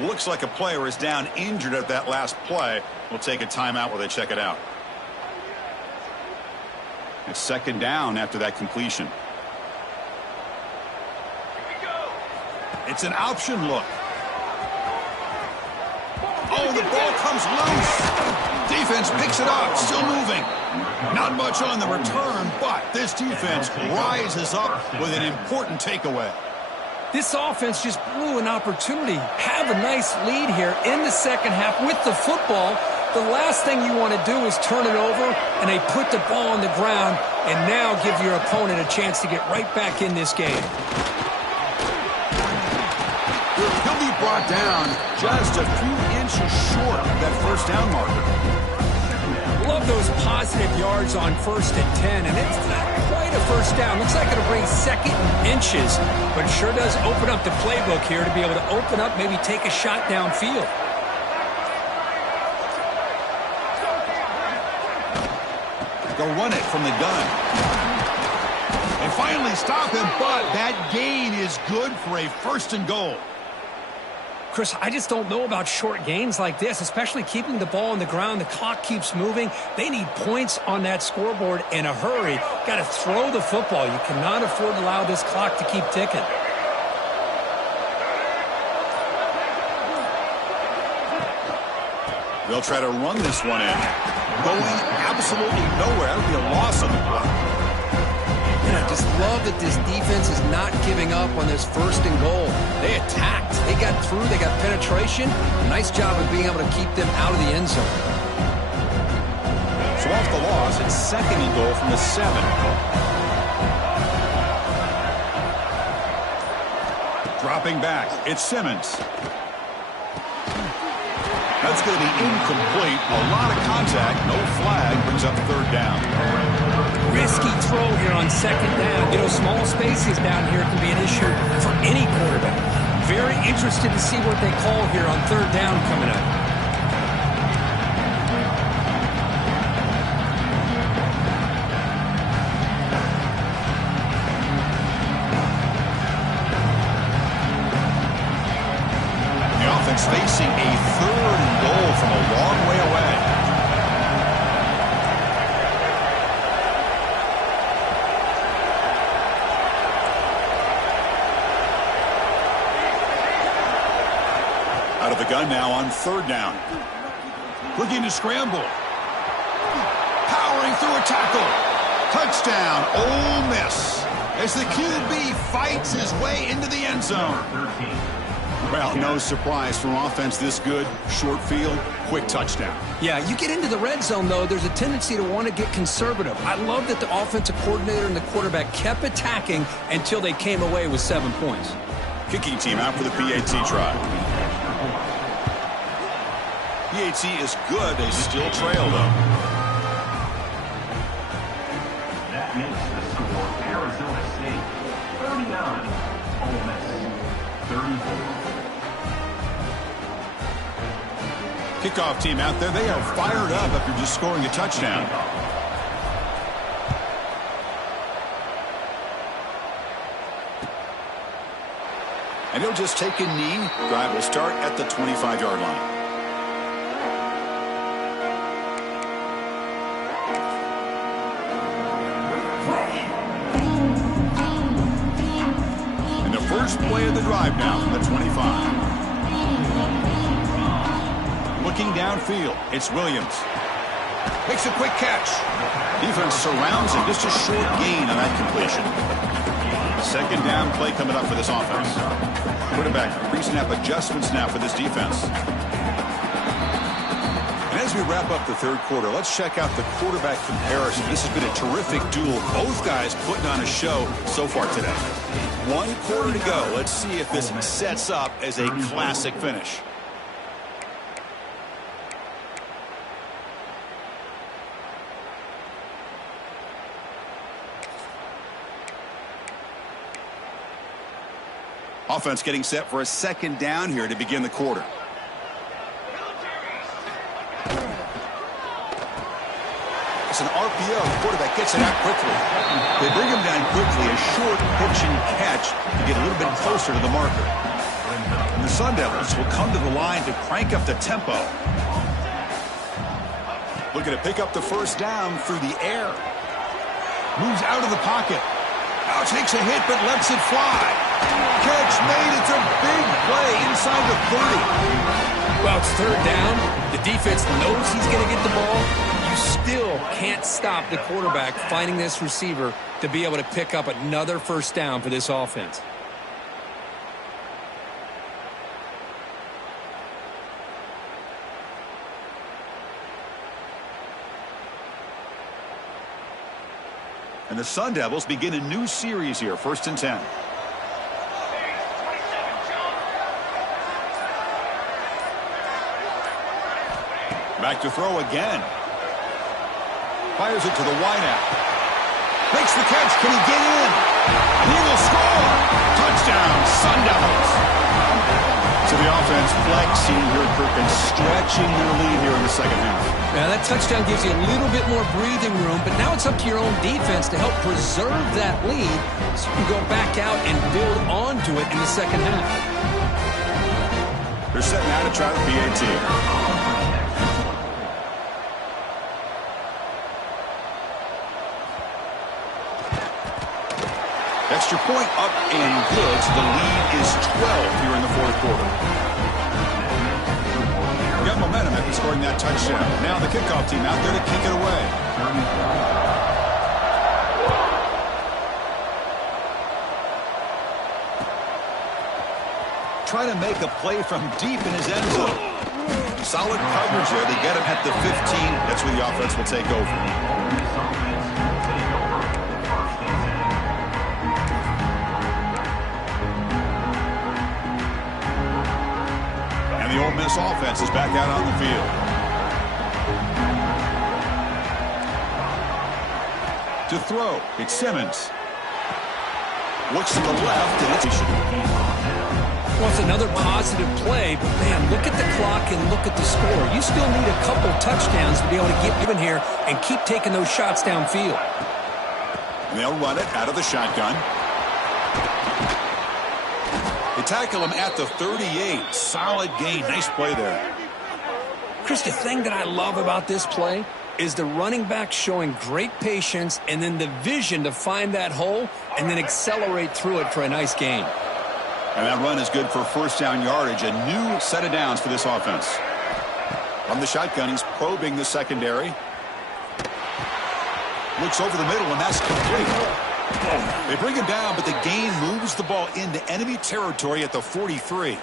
Looks like a player is down injured at that last play. We'll take a timeout while they check it out. It's second down after that completion. It's an option look. Oh, the ball comes loose. Defense picks it up, still moving. Not much on the return, but this defense rises up with an important takeaway. This offense just blew an opportunity. Have a nice lead here in the second half with the football. The last thing you want to do is turn it over, and they put the ball on the ground and now give your opponent a chance to get right back in this game. He'll be brought down just a few inches short of that first down marker. Love those positive yards on 1st and 10, and it's not quite a first down. Looks like it'll bring second and inches, but it sure does open up the playbook here to be able to open up, maybe take a shot downfield. They'll run it from the gun. They finally stop him, but that gain is good for a 1st and goal. Chris, I just don't know about short gains like this, especially keeping the ball on the ground. The clock keeps moving. They need points on that scoreboard in a hurry. Got to throw the football. You cannot afford to allow this clock to keep ticking. They'll try to run this one in. Going absolutely nowhere. That'll be a loss on the play. And a Just love that this defense is not giving up on this 1st and goal. They attacked. They got through. They got penetration. Nice job of being able to keep them out of the end zone. So off the loss, it's 2nd and goal from the 7. Dropping back, it's Simmons. That's going to be incomplete. A lot of contact, no flag, brings up 3rd down. Risky throw here on 2nd down. You know, small spaces down here can be an issue for any quarterback. Very interested to see what they call here on 3rd down coming up. Facing a 3rd and goal from a long way away. Out of the gun now on 3rd down. Looking to scramble. Powering through a tackle. Touchdown, Ole Miss. As the QB fights his way into the end zone. Well, no surprise from offense this good. Short field, quick touchdown. Yeah, you get into the red zone, though, there's a tendency to want to get conservative. I love that the offensive coordinator and the quarterback kept attacking until they came away with 7 points. Kicking team out for the PAT try. PAT is good. They still trail, though. That makes the score Arizona State 39, Ole Miss 34. Kickoff team out there. They are fired up after just scoring a touchdown. And he'll just take a knee. Drive will start at the 25-yard line. And the first play of the drive now from the 25. Looking downfield, it's Williams. Makes a quick catch. Defense surrounds him. Just a short gain on that completion. 2nd down play coming up for this offense. Quarterback pre-snap adjustments now for this defense. And as we wrap up the 3rd quarter, let's check out the quarterback comparison. This has been a terrific duel. Both guys putting on a show so far today. 1 quarter to go. Let's see if this sets up as a classic finish. Offense getting set for a 2nd down here to begin the quarter. It's an RPO. The quarterback gets it out quickly. They bring him down quickly. A short pitch and catch to get a little bit closer to the marker. And the Sun Devils will come to the line to crank up the tempo. Looking to pick up the 1st down through the air. Moves out of the pocket. Now takes a hit but lets it fly. Catch made. It's a big play inside the 30. Well, it's 3rd down. The defense knows he's going to get the ball. You still can't stop the quarterback finding this receiver to be able to pick up another 1st down for this offense. And the Sun Devils begin a new series here. 1st and 10. Back to throw again. Fires it to the wideout. Makes the catch. Can he get in? He will score. Touchdown, Sun Devils. So the offense flexing here, Kirk, and stretching their lead here in the 2nd half. Now that touchdown gives you a little bit more breathing room, but now it's up to your own defense to help preserve that lead so you can go back out and build onto it in the 2nd half. They're setting out to try the PAT. Extra point up and good. So the lead is 12 here in the 4th quarter. Got momentum after scoring that touchdown. Now the kickoff team out there to kick it away. try to make a play from deep in his end zone. Solid coverage there. They get him at the 15. That's where the offense will take over. And the Ole Miss offense is back out on the field. To throw, it's Simmons. Looks to the left, and it's... Well, it's another positive play, but man, look at the clock and look at the score. You still need a couple touchdowns to be able to get in here and keep taking those shots downfield. And they'll run it out of the shotgun. They tackle him at the 38. Solid gain. Nice play there. Chris, the thing that I love about this play is the running back showing great patience and then the vision to find that hole and then accelerate through it for a nice gain. And that run is good for first down yardage. A new set of downs for this offense. From the shotgun, he's probing the secondary. Looks over the middle, and that's complete. They bring him down, but the gain moves the ball into enemy territory at the 43.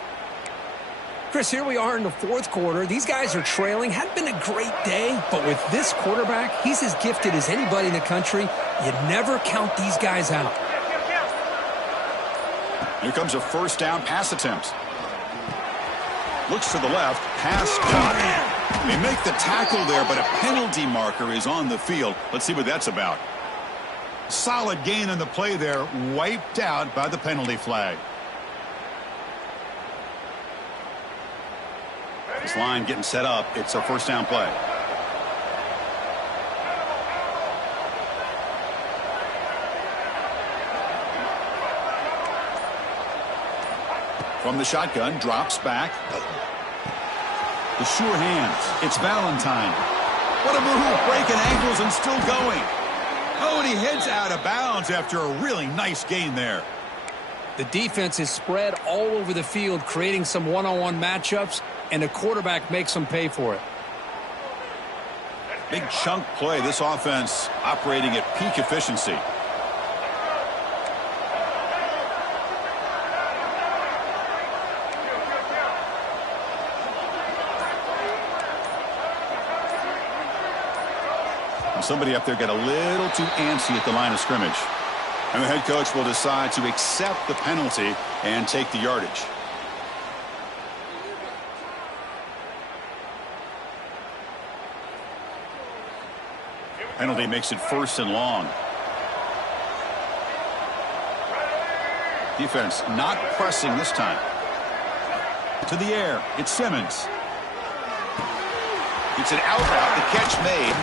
Chris, here we are in the fourth quarter. These guys are trailing. Hadn't been a great day, but with this quarterback, he's as gifted as anybody in the country. You never count these guys out. Here comes a first down pass attempt. Looks to the left. Pass caught. They make the tackle there, but a penalty marker is on the field. Let's see what that's about. Solid gain on the play there. Wiped out by the penalty flag. This line getting set up. It's a first down play. From the shotgun, drops back. The sure hands. It's Valentine. What a move, breaking ankles and still going. Oh, and he heads out of bounds after a really nice gain there. The defense is spread all over the field, creating some one-on-one matchups, and the quarterback makes them pay for it. Big chunk play. This offense operating at peak efficiency. Somebody up there got a little too antsy at the line of scrimmage. And the head coach will decide to accept the penalty and take the yardage. Penalty makes it first and long. Defense not pressing this time. To the air. It's Simmons. It's an out route. The catch made.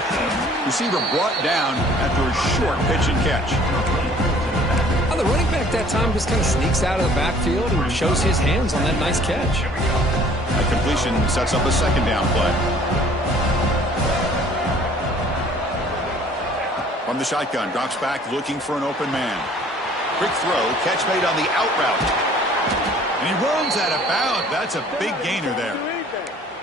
Receiver brought down after a short pitch and catch. Well, the running back that time just kind of sneaks out of the backfield and shows his hands on that nice catch. That completion sets up a second down play. From the shotgun, drops back looking for an open man. Quick throw, catch made on the out route. And he runs out of bounds. That's a big gainer there.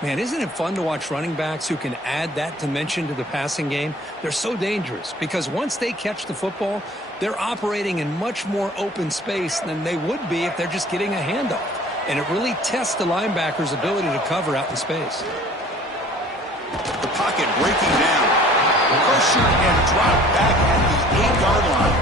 Man, isn't it fun to watch running backs who can add that dimension to the passing game? They're so dangerous because once they catch the football, they're operating in much more open space than they would be if they're just getting a handoff. And it really tests the linebacker's ability to cover out in space. The pocket breaking down. Pressure and drop back at the 8-yard line.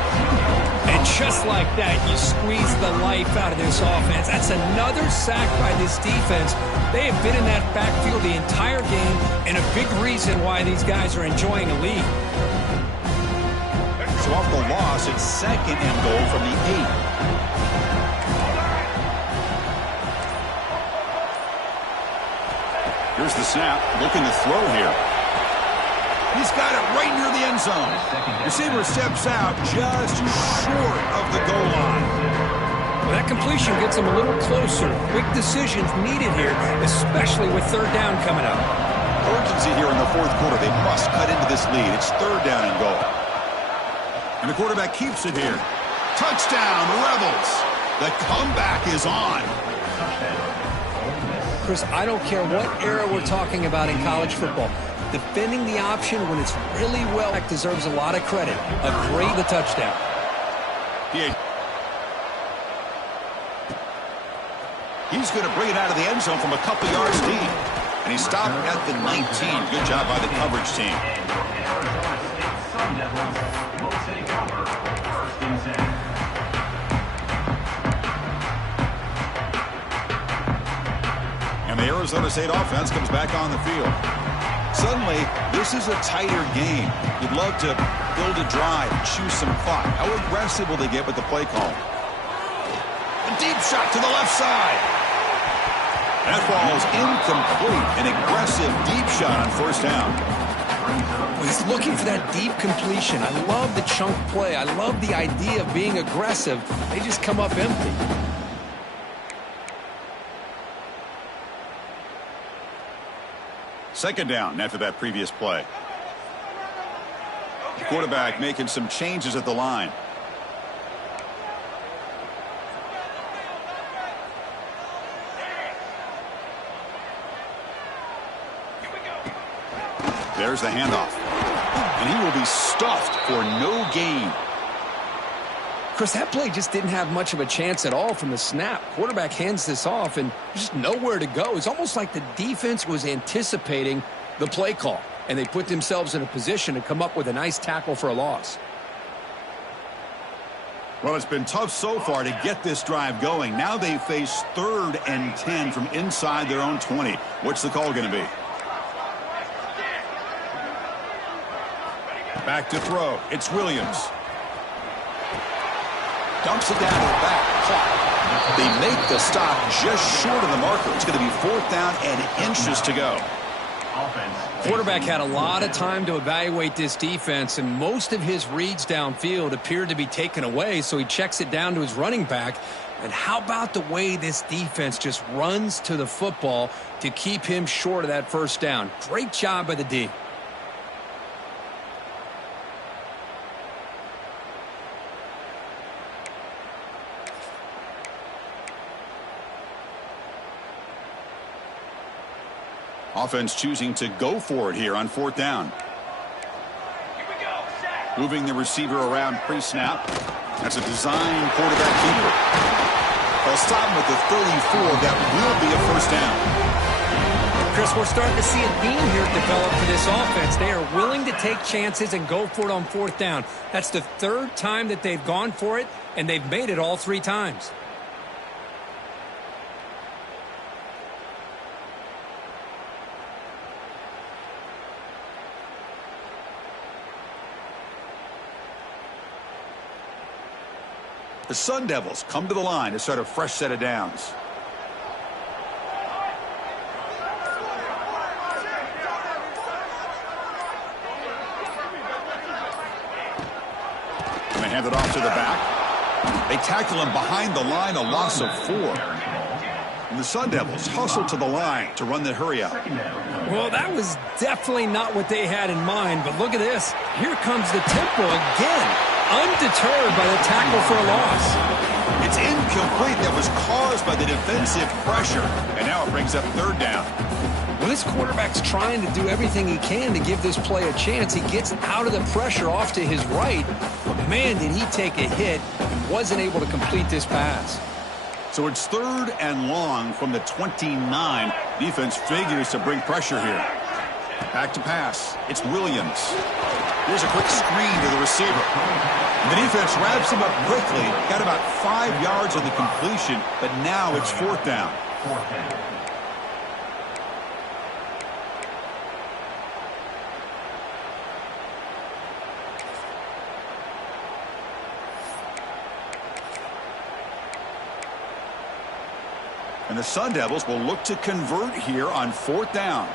And just like that, you squeeze the life out of this offense. That's another sack by this defense. They have been in that backfield the entire game, and a big reason why these guys are enjoying a lead. So off the loss, it's second and goal from the 8. Here's the snap, looking to throw here. He's got it right near the end zone. Receiver steps out just short of the goal line. Well, that completion gets him a little closer. Quick decisions needed here, especially with third down coming up. Urgency here in the fourth quarter. They must cut into this lead. It's third down and goal. And the quarterback keeps it here. Touchdown, Rebels. The comeback is on. Chris, I don't care what era we're talking about in college football. Defending the option when it's really well deserves a lot of credit. A great touchdown. He's going to bring it out of the end zone from a couple yards deep. And he stopped at the 19. Good job by the coverage team. And your Arizona State Sun Devils will take over 1st and 10. And the Arizona State offense comes back on the field. Suddenly, this is a tighter game. You'd love to build a drive, choose some clock. How aggressive will they get with the play call? A deep shot to the left side. That falls incomplete. An aggressive deep shot on 1st down. Well, he's looking for that deep completion. I love the chunk play. I love the idea of being aggressive. They just come up empty. Second down after that previous play. The quarterback making some changes at the line. There's the handoff. And he will be stuffed for no gain. Chris, that play just didn't have much of a chance at all from the snap. Quarterback hands this off, and there's just nowhere to go. It's almost like the defense was anticipating the play call, and they put themselves in a position to come up with a nice tackle for a loss. Well, it's been tough so far to get this drive going. Now they face 3rd and 10 from inside their own 20. What's the call going to be? Back to throw. It's Williams. Dumps it down to the back. Clock. They make the stop just short of the marker. It's going to be 4th down and inches to go. Quarterback had a lot of time to evaluate this defense, and most of his reads downfield appeared to be taken away, so he checks it down to his running back. And how about the way this defense just runs to the football to keep him short of that 1st down? Great job by the D. Offense choosing to go for it here on 4th down. Moving the receiver around pre-snap. That's a design quarterback keeper. They'll stop him at the 34. That will be a 1st down. Chris, we're starting to see a theme here develop for this offense. They are willing to take chances and go for it on 4th down. That's the 3rd time that they've gone for it, and they've made it all 3 times. The Sun Devils come to the line to start a fresh set of downs. And they hand it off to the back. They tackle him behind the line, a loss of 4. And the Sun Devils hustle to the line to run the hurry up. Well, that was definitely not what they had in mind, but look at this. Here comes the tempo again. Undeterred by the tackle for a loss. It's incomplete. That was caused by the defensive pressure. And now it brings up 3rd down. Well, this quarterback's trying to do everything he can to give this play a chance. He gets out of the pressure off to his right. But man, did he take a hit and wasn't able to complete this pass. So it's 3rd and long from the 29. Defense figures to bring pressure here. Back to pass. It's Williams. Here's a quick screen to the receiver. The defense wraps him up quickly. Got about 5 yards on the completion, but now it's 4th down. And the Sun Devils will look to convert here on 4th down.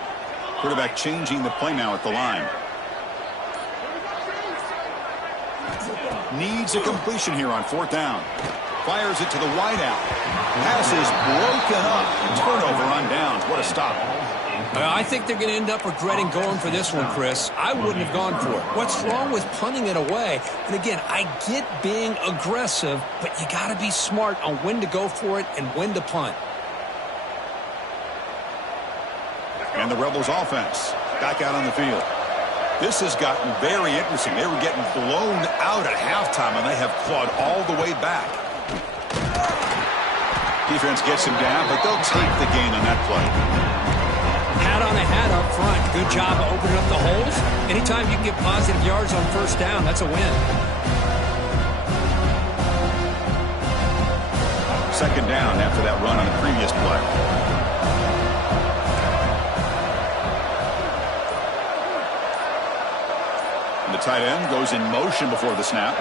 Quarterback changing the play now at the line. Needs a completion here on 4th down. Fires it to the wideout. Pass is broken up. Turnover on downs. What a stop. I think they're going to end up regretting going for this one, Chris. I wouldn't have gone for it. What's wrong with punting it away? And again, I get being aggressive, but you got to be smart on when to go for it and when to punt. And the Rebels offense back out on the field. This has gotten very interesting. They were getting blown out at halftime, and they have clawed all the way back. Defense gets him down, but they'll take the gain on that play. Hat on a hat up front. Good job of opening up the holes. Anytime you can get positive yards on first down, that's a win. Second down after that run on the previous play. And the tight end goes in motion before the snap.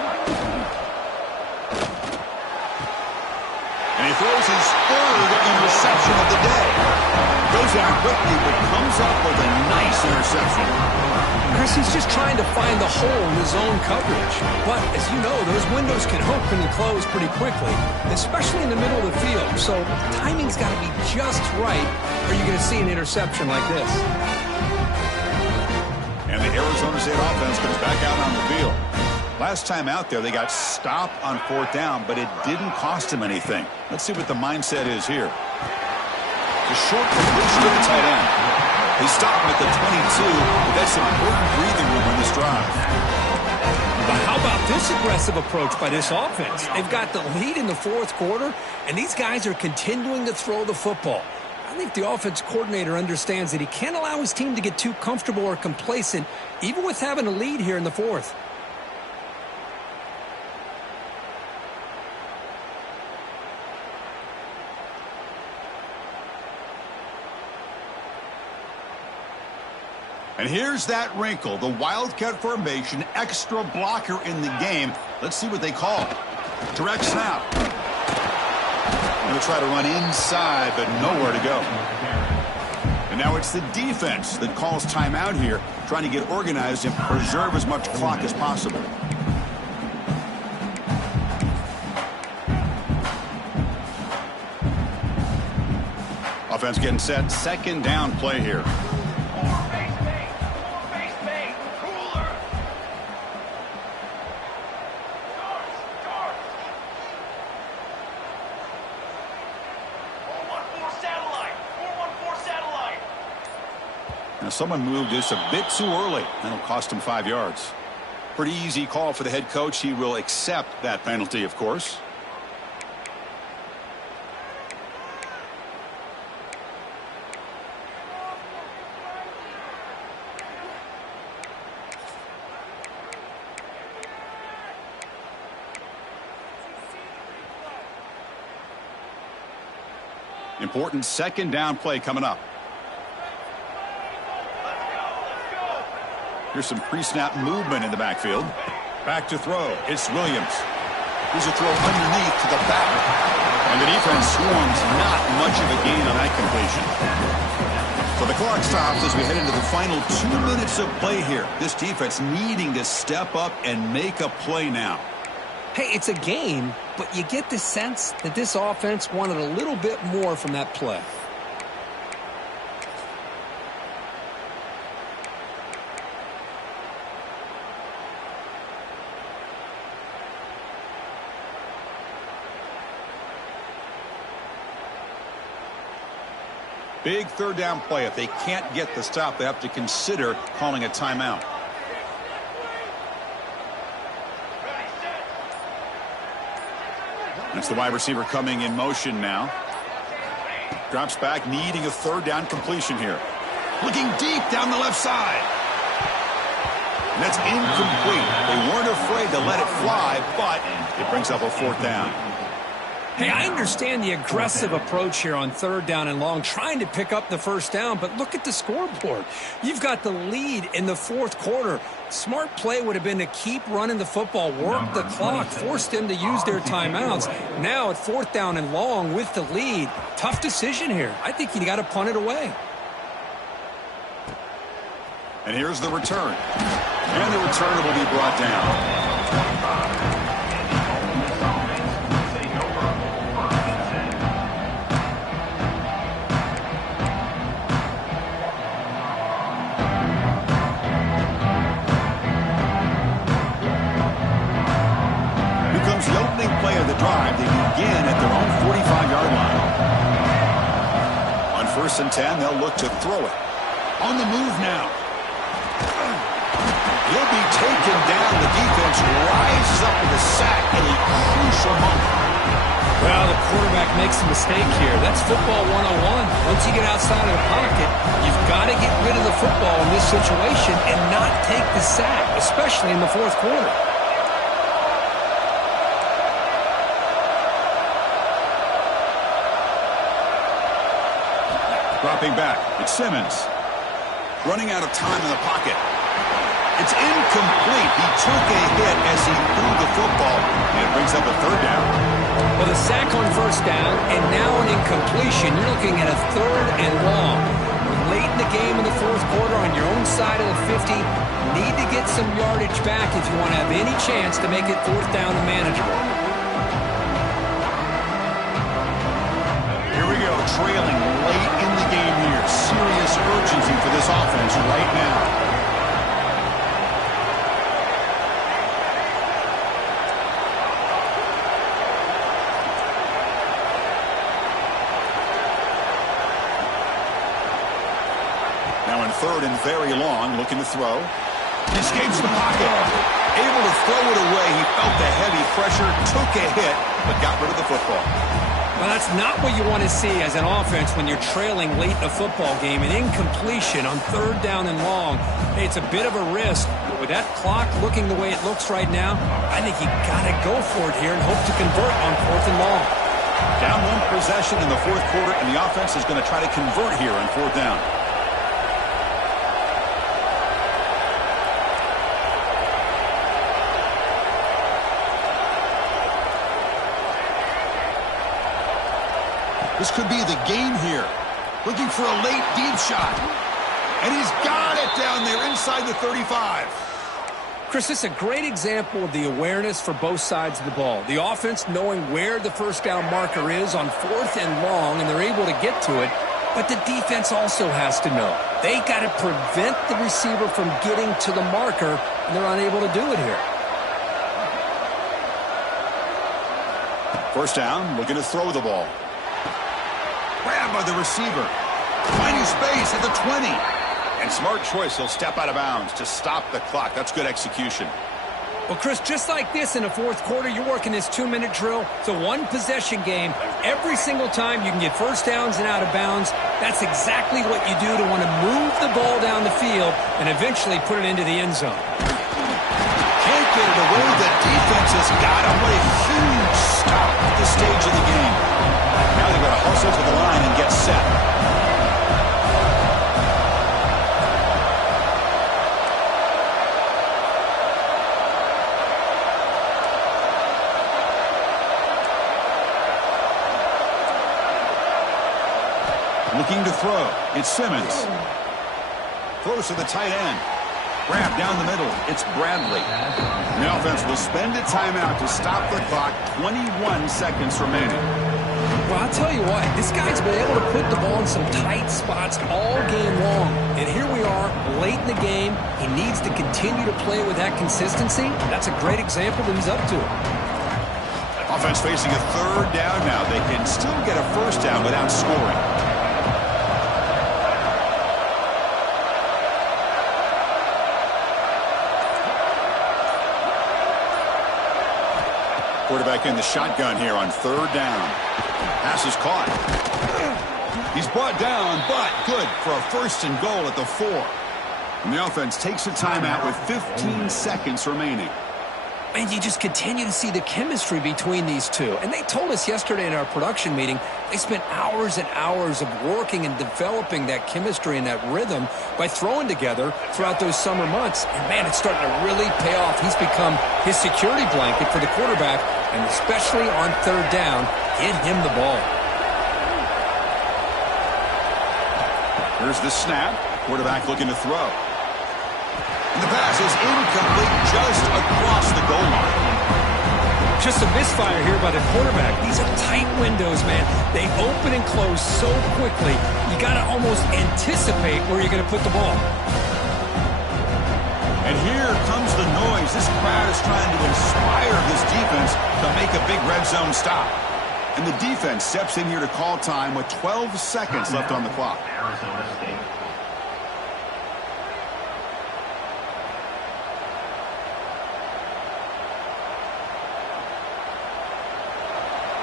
And he throws his third interception of the day. Goes out quickly, but comes up with a nice interception. Chris, he's just trying to find the hole in his zone coverage. But, as you know, those windows can open and close pretty quickly, especially in the middle of the field. So timing's got to be just right, or you're going to see an interception like this. And the Arizona State offense comes back out on the field. Last time out there, they got stopped on fourth down, but it didn't cost them anything. Let's see what the mindset is here. The short completion to the tight end. They stop him at the 22, but that's some important breathing room on this drive. But how about this aggressive approach by this offense? They've got the lead in the fourth quarter, and these guys are continuing to throw the football. I think the offense coordinator understands that he can't allow his team to get too comfortable or complacent, even with having a lead here in the fourth. And here's that wrinkle, the Wildcat formation, extra blocker in the game. Let's see what they call. Direct snap. Going to try to run inside, but nowhere to go. And now it's the defense that calls timeout here, trying to get organized and preserve as much clock as possible. Offense getting set, second down play here. Now someone moved this a bit too early. That'll cost him 5 yards. Pretty easy call for the head coach. He will accept that penalty, of course. Important second down play coming up. Here's some pre-snap movement in the backfield. Back to throw. It's Williams. Here's a throw underneath to the back. And the defense swarms. Not much of a gain on that completion. So the clock stops as we head into the final 2 minutes of play here. This defense needing to step up and make a play now. Hey, it's a game, but you get the sense that this offense wanted a little bit more from that play. Big third down play. If they can't get the stop, they have to consider calling a timeout. That's the wide receiver coming in motion now. Drops back, needing a third down completion here. Looking deep down the left side. And that's incomplete. They weren't afraid to let it fly, but it brings up a fourth down. Hey, I understand the aggressive approach here on third down and long, trying to pick up the first down, but look at the scoreboard. You've got the lead in the fourth quarter. Smart play would have been to keep running the football, work the clock, force them to use their timeouts. Now at fourth down and long with the lead, tough decision here. I think you got to punt it away. And here's the return. And the return will be brought down. The opening play of the drive, they begin at their own 45-yard line. On 1st and 10, they'll look to throw it. On the move now. He'll be taken down. The defense rises up with a sack at a crucial moment. Well, the quarterback quarterback makes a mistake here. That's football 101. Once you get outside of the pocket, you've got to get rid of the football in this situation and not take the sack, especially in the fourth quarter. Dropping back, it's Simmons. Running out of time in the pocket. It's incomplete. He took a hit as he threw the football, and it brings up a third down. Well, the sack on first down, and now an incompletion. You're looking at a third and long. Late in the game in the fourth quarter on your own side of the 50. Need to get some yardage back if you want to have any chance to make it fourth down and manageable. Here we go, trailing late in the game here. Serious urgency for this offense right now. Now in third and very long, looking to throw. He escapes the pocket. Able to throw it away. He felt the heavy pressure, took a hit, but got rid of the football. Well, that's not what you want to see as an offense when you're trailing late in a football game. An incompletion on third down and long. Hey, it's a bit of a risk. But with that clock looking the way it looks right now, I think you got to go for it here and hope to convert on fourth and long. Down one possession in the fourth quarter, and the offense is going to try to convert here on fourth down. This could be the game here. Looking for a late deep shot. And he's got it down there inside the 35. Chris, this is a great example of the awareness for both sides of the ball. The offense knowing where the first down marker is on fourth and long, and they're able to get to it. But the defense also has to know. They got to prevent the receiver from getting to the marker, and they're unable to do it here. First down, looking to throw the ball. Grabbed by the receiver. Finding space at the 20. And smart choice, he'll step out of bounds to stop the clock. That's good execution. Well, Chris, just like this in the fourth quarter, you're working this 2-minute drill. It's a one-possession game. Every single time you can get first downs and out of bounds, that's exactly what you do to want to move the ball down the field and eventually put it into the end zone. Can't get it away. The defense has got him. What a huge stop at this stage of the game. Now they've got to hustle to the line and get set. Looking to throw. It's Simmons. Throws to the tight end. Grab down the middle. It's Bradley. And the offense will spend a timeout to stop the clock. 21 seconds remaining. Well, I'll tell you what. This guy's been able to put the ball in some tight spots all game long. And here we are, late in the game. He needs to continue to play with that consistency. That's a great example that he's up to it. Offense facing a third down now. They can still get a first down without scoring. Quarterback in the shotgun here on third down. Pass is caught. He's brought down, but good for a first and goal at the 4. And the offense takes a timeout with 15 seconds remaining. And you just continue to see the chemistry between these two. And they told us yesterday in our production meeting, they spent hours and hours of working and developing that chemistry and that rhythm by throwing together throughout those summer months. And, man, it's starting to really pay off. He's become his security blanket for the quarterback, and especially on third down, get him the ball. Here's the snap. Quarterback looking to throw. And the pass is incomplete just across the goal line. Just a misfire here by the quarterback. These are tight windows, man. They open and close so quickly, you got to almost anticipate where you're going to put the ball. And here comes the noise. This crowd is trying to inspire this defense to make a big red zone stop. And the defense steps in here to call time with 12 seconds left on the clock. Arizona State.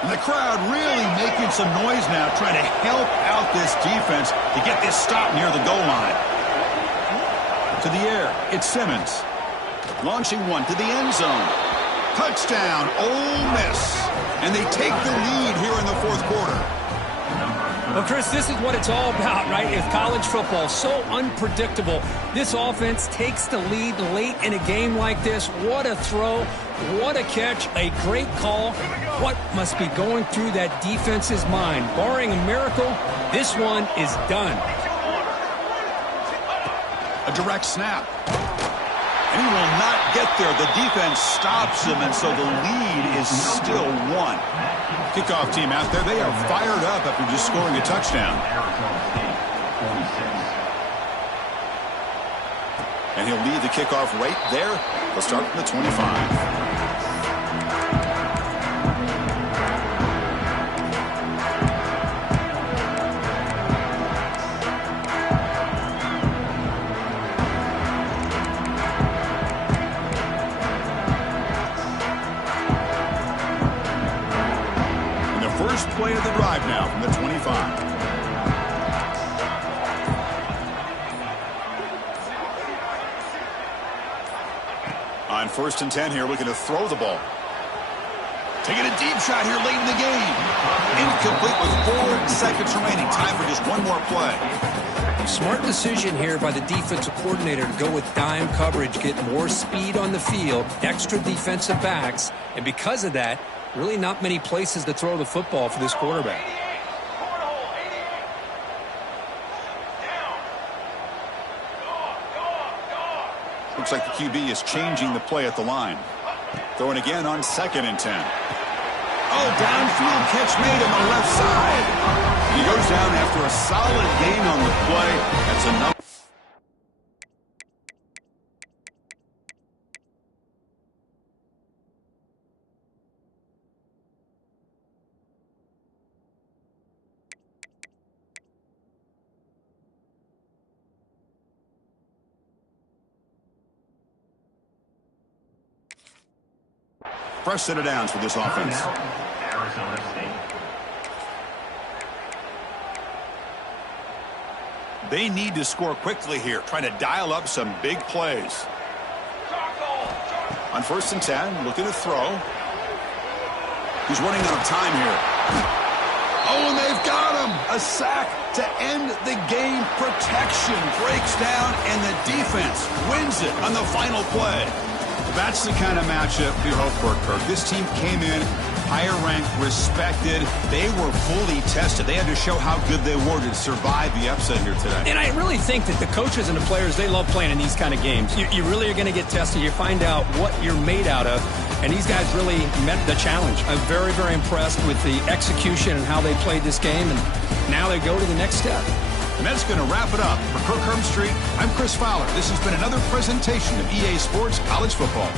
And the crowd really making some noise now, trying to help out this defense to get this stop near the goal line. To the air, it's Simmons. Launching one to the end zone. Touchdown, Ole Miss. And they take the lead here in the fourth quarter. Well, Chris, this is what it's all about, right? It's college football, so unpredictable. This offense takes the lead late in a game like this. What a throw. What a catch. A great call. What must be going through that defense's mind? Barring a miracle, this one is done. A direct snap. And he will not get there. The defense stops him, and so the lead is still one. Kickoff team out there, they are fired up after just scoring a touchdown. And he'll lead the kickoff right there. They'll start from the 25. First play of the drive now from the 25. On 1st and 10 here, looking to throw the ball. Taking a deep shot here late in the game. Incomplete with 4 seconds remaining. Time for just one more play. Smart decision here by the defensive coordinator to go with dime coverage, get more speed on the field, extra defensive backs, and because of that, really not many places to throw the football for this quarterback. Looks like the QB is changing the play at the line. Throwing again on 2nd and 10. Oh, downfield catch made on the left side. He goes down after a solid gain on the play. That's enough. Fresh set of downs for this offense. Arizona State. They need to score quickly here, trying to dial up some big plays. On 1st and 10, looking to throw. He's running out of time here. Oh, and they've got him. A sack to end the game. Protection breaks down, and the defense wins it on the final play. That's the kind of matchup we hope for, Kirk. This team came in higher ranked, respected. They were fully tested. They had to show how good they were to survive the upset here today. And I really think that the coaches and the players, they love playing in these kind of games. You really are going to get tested. You find out what you're made out of. And these guys really met the challenge. I'm very, very impressed with the execution and how they played this game. And now they go to the next step. And that's going to wrap it up. For Kirk Street, I'm Chris Fowler. This has been another presentation of EA Sports College Football.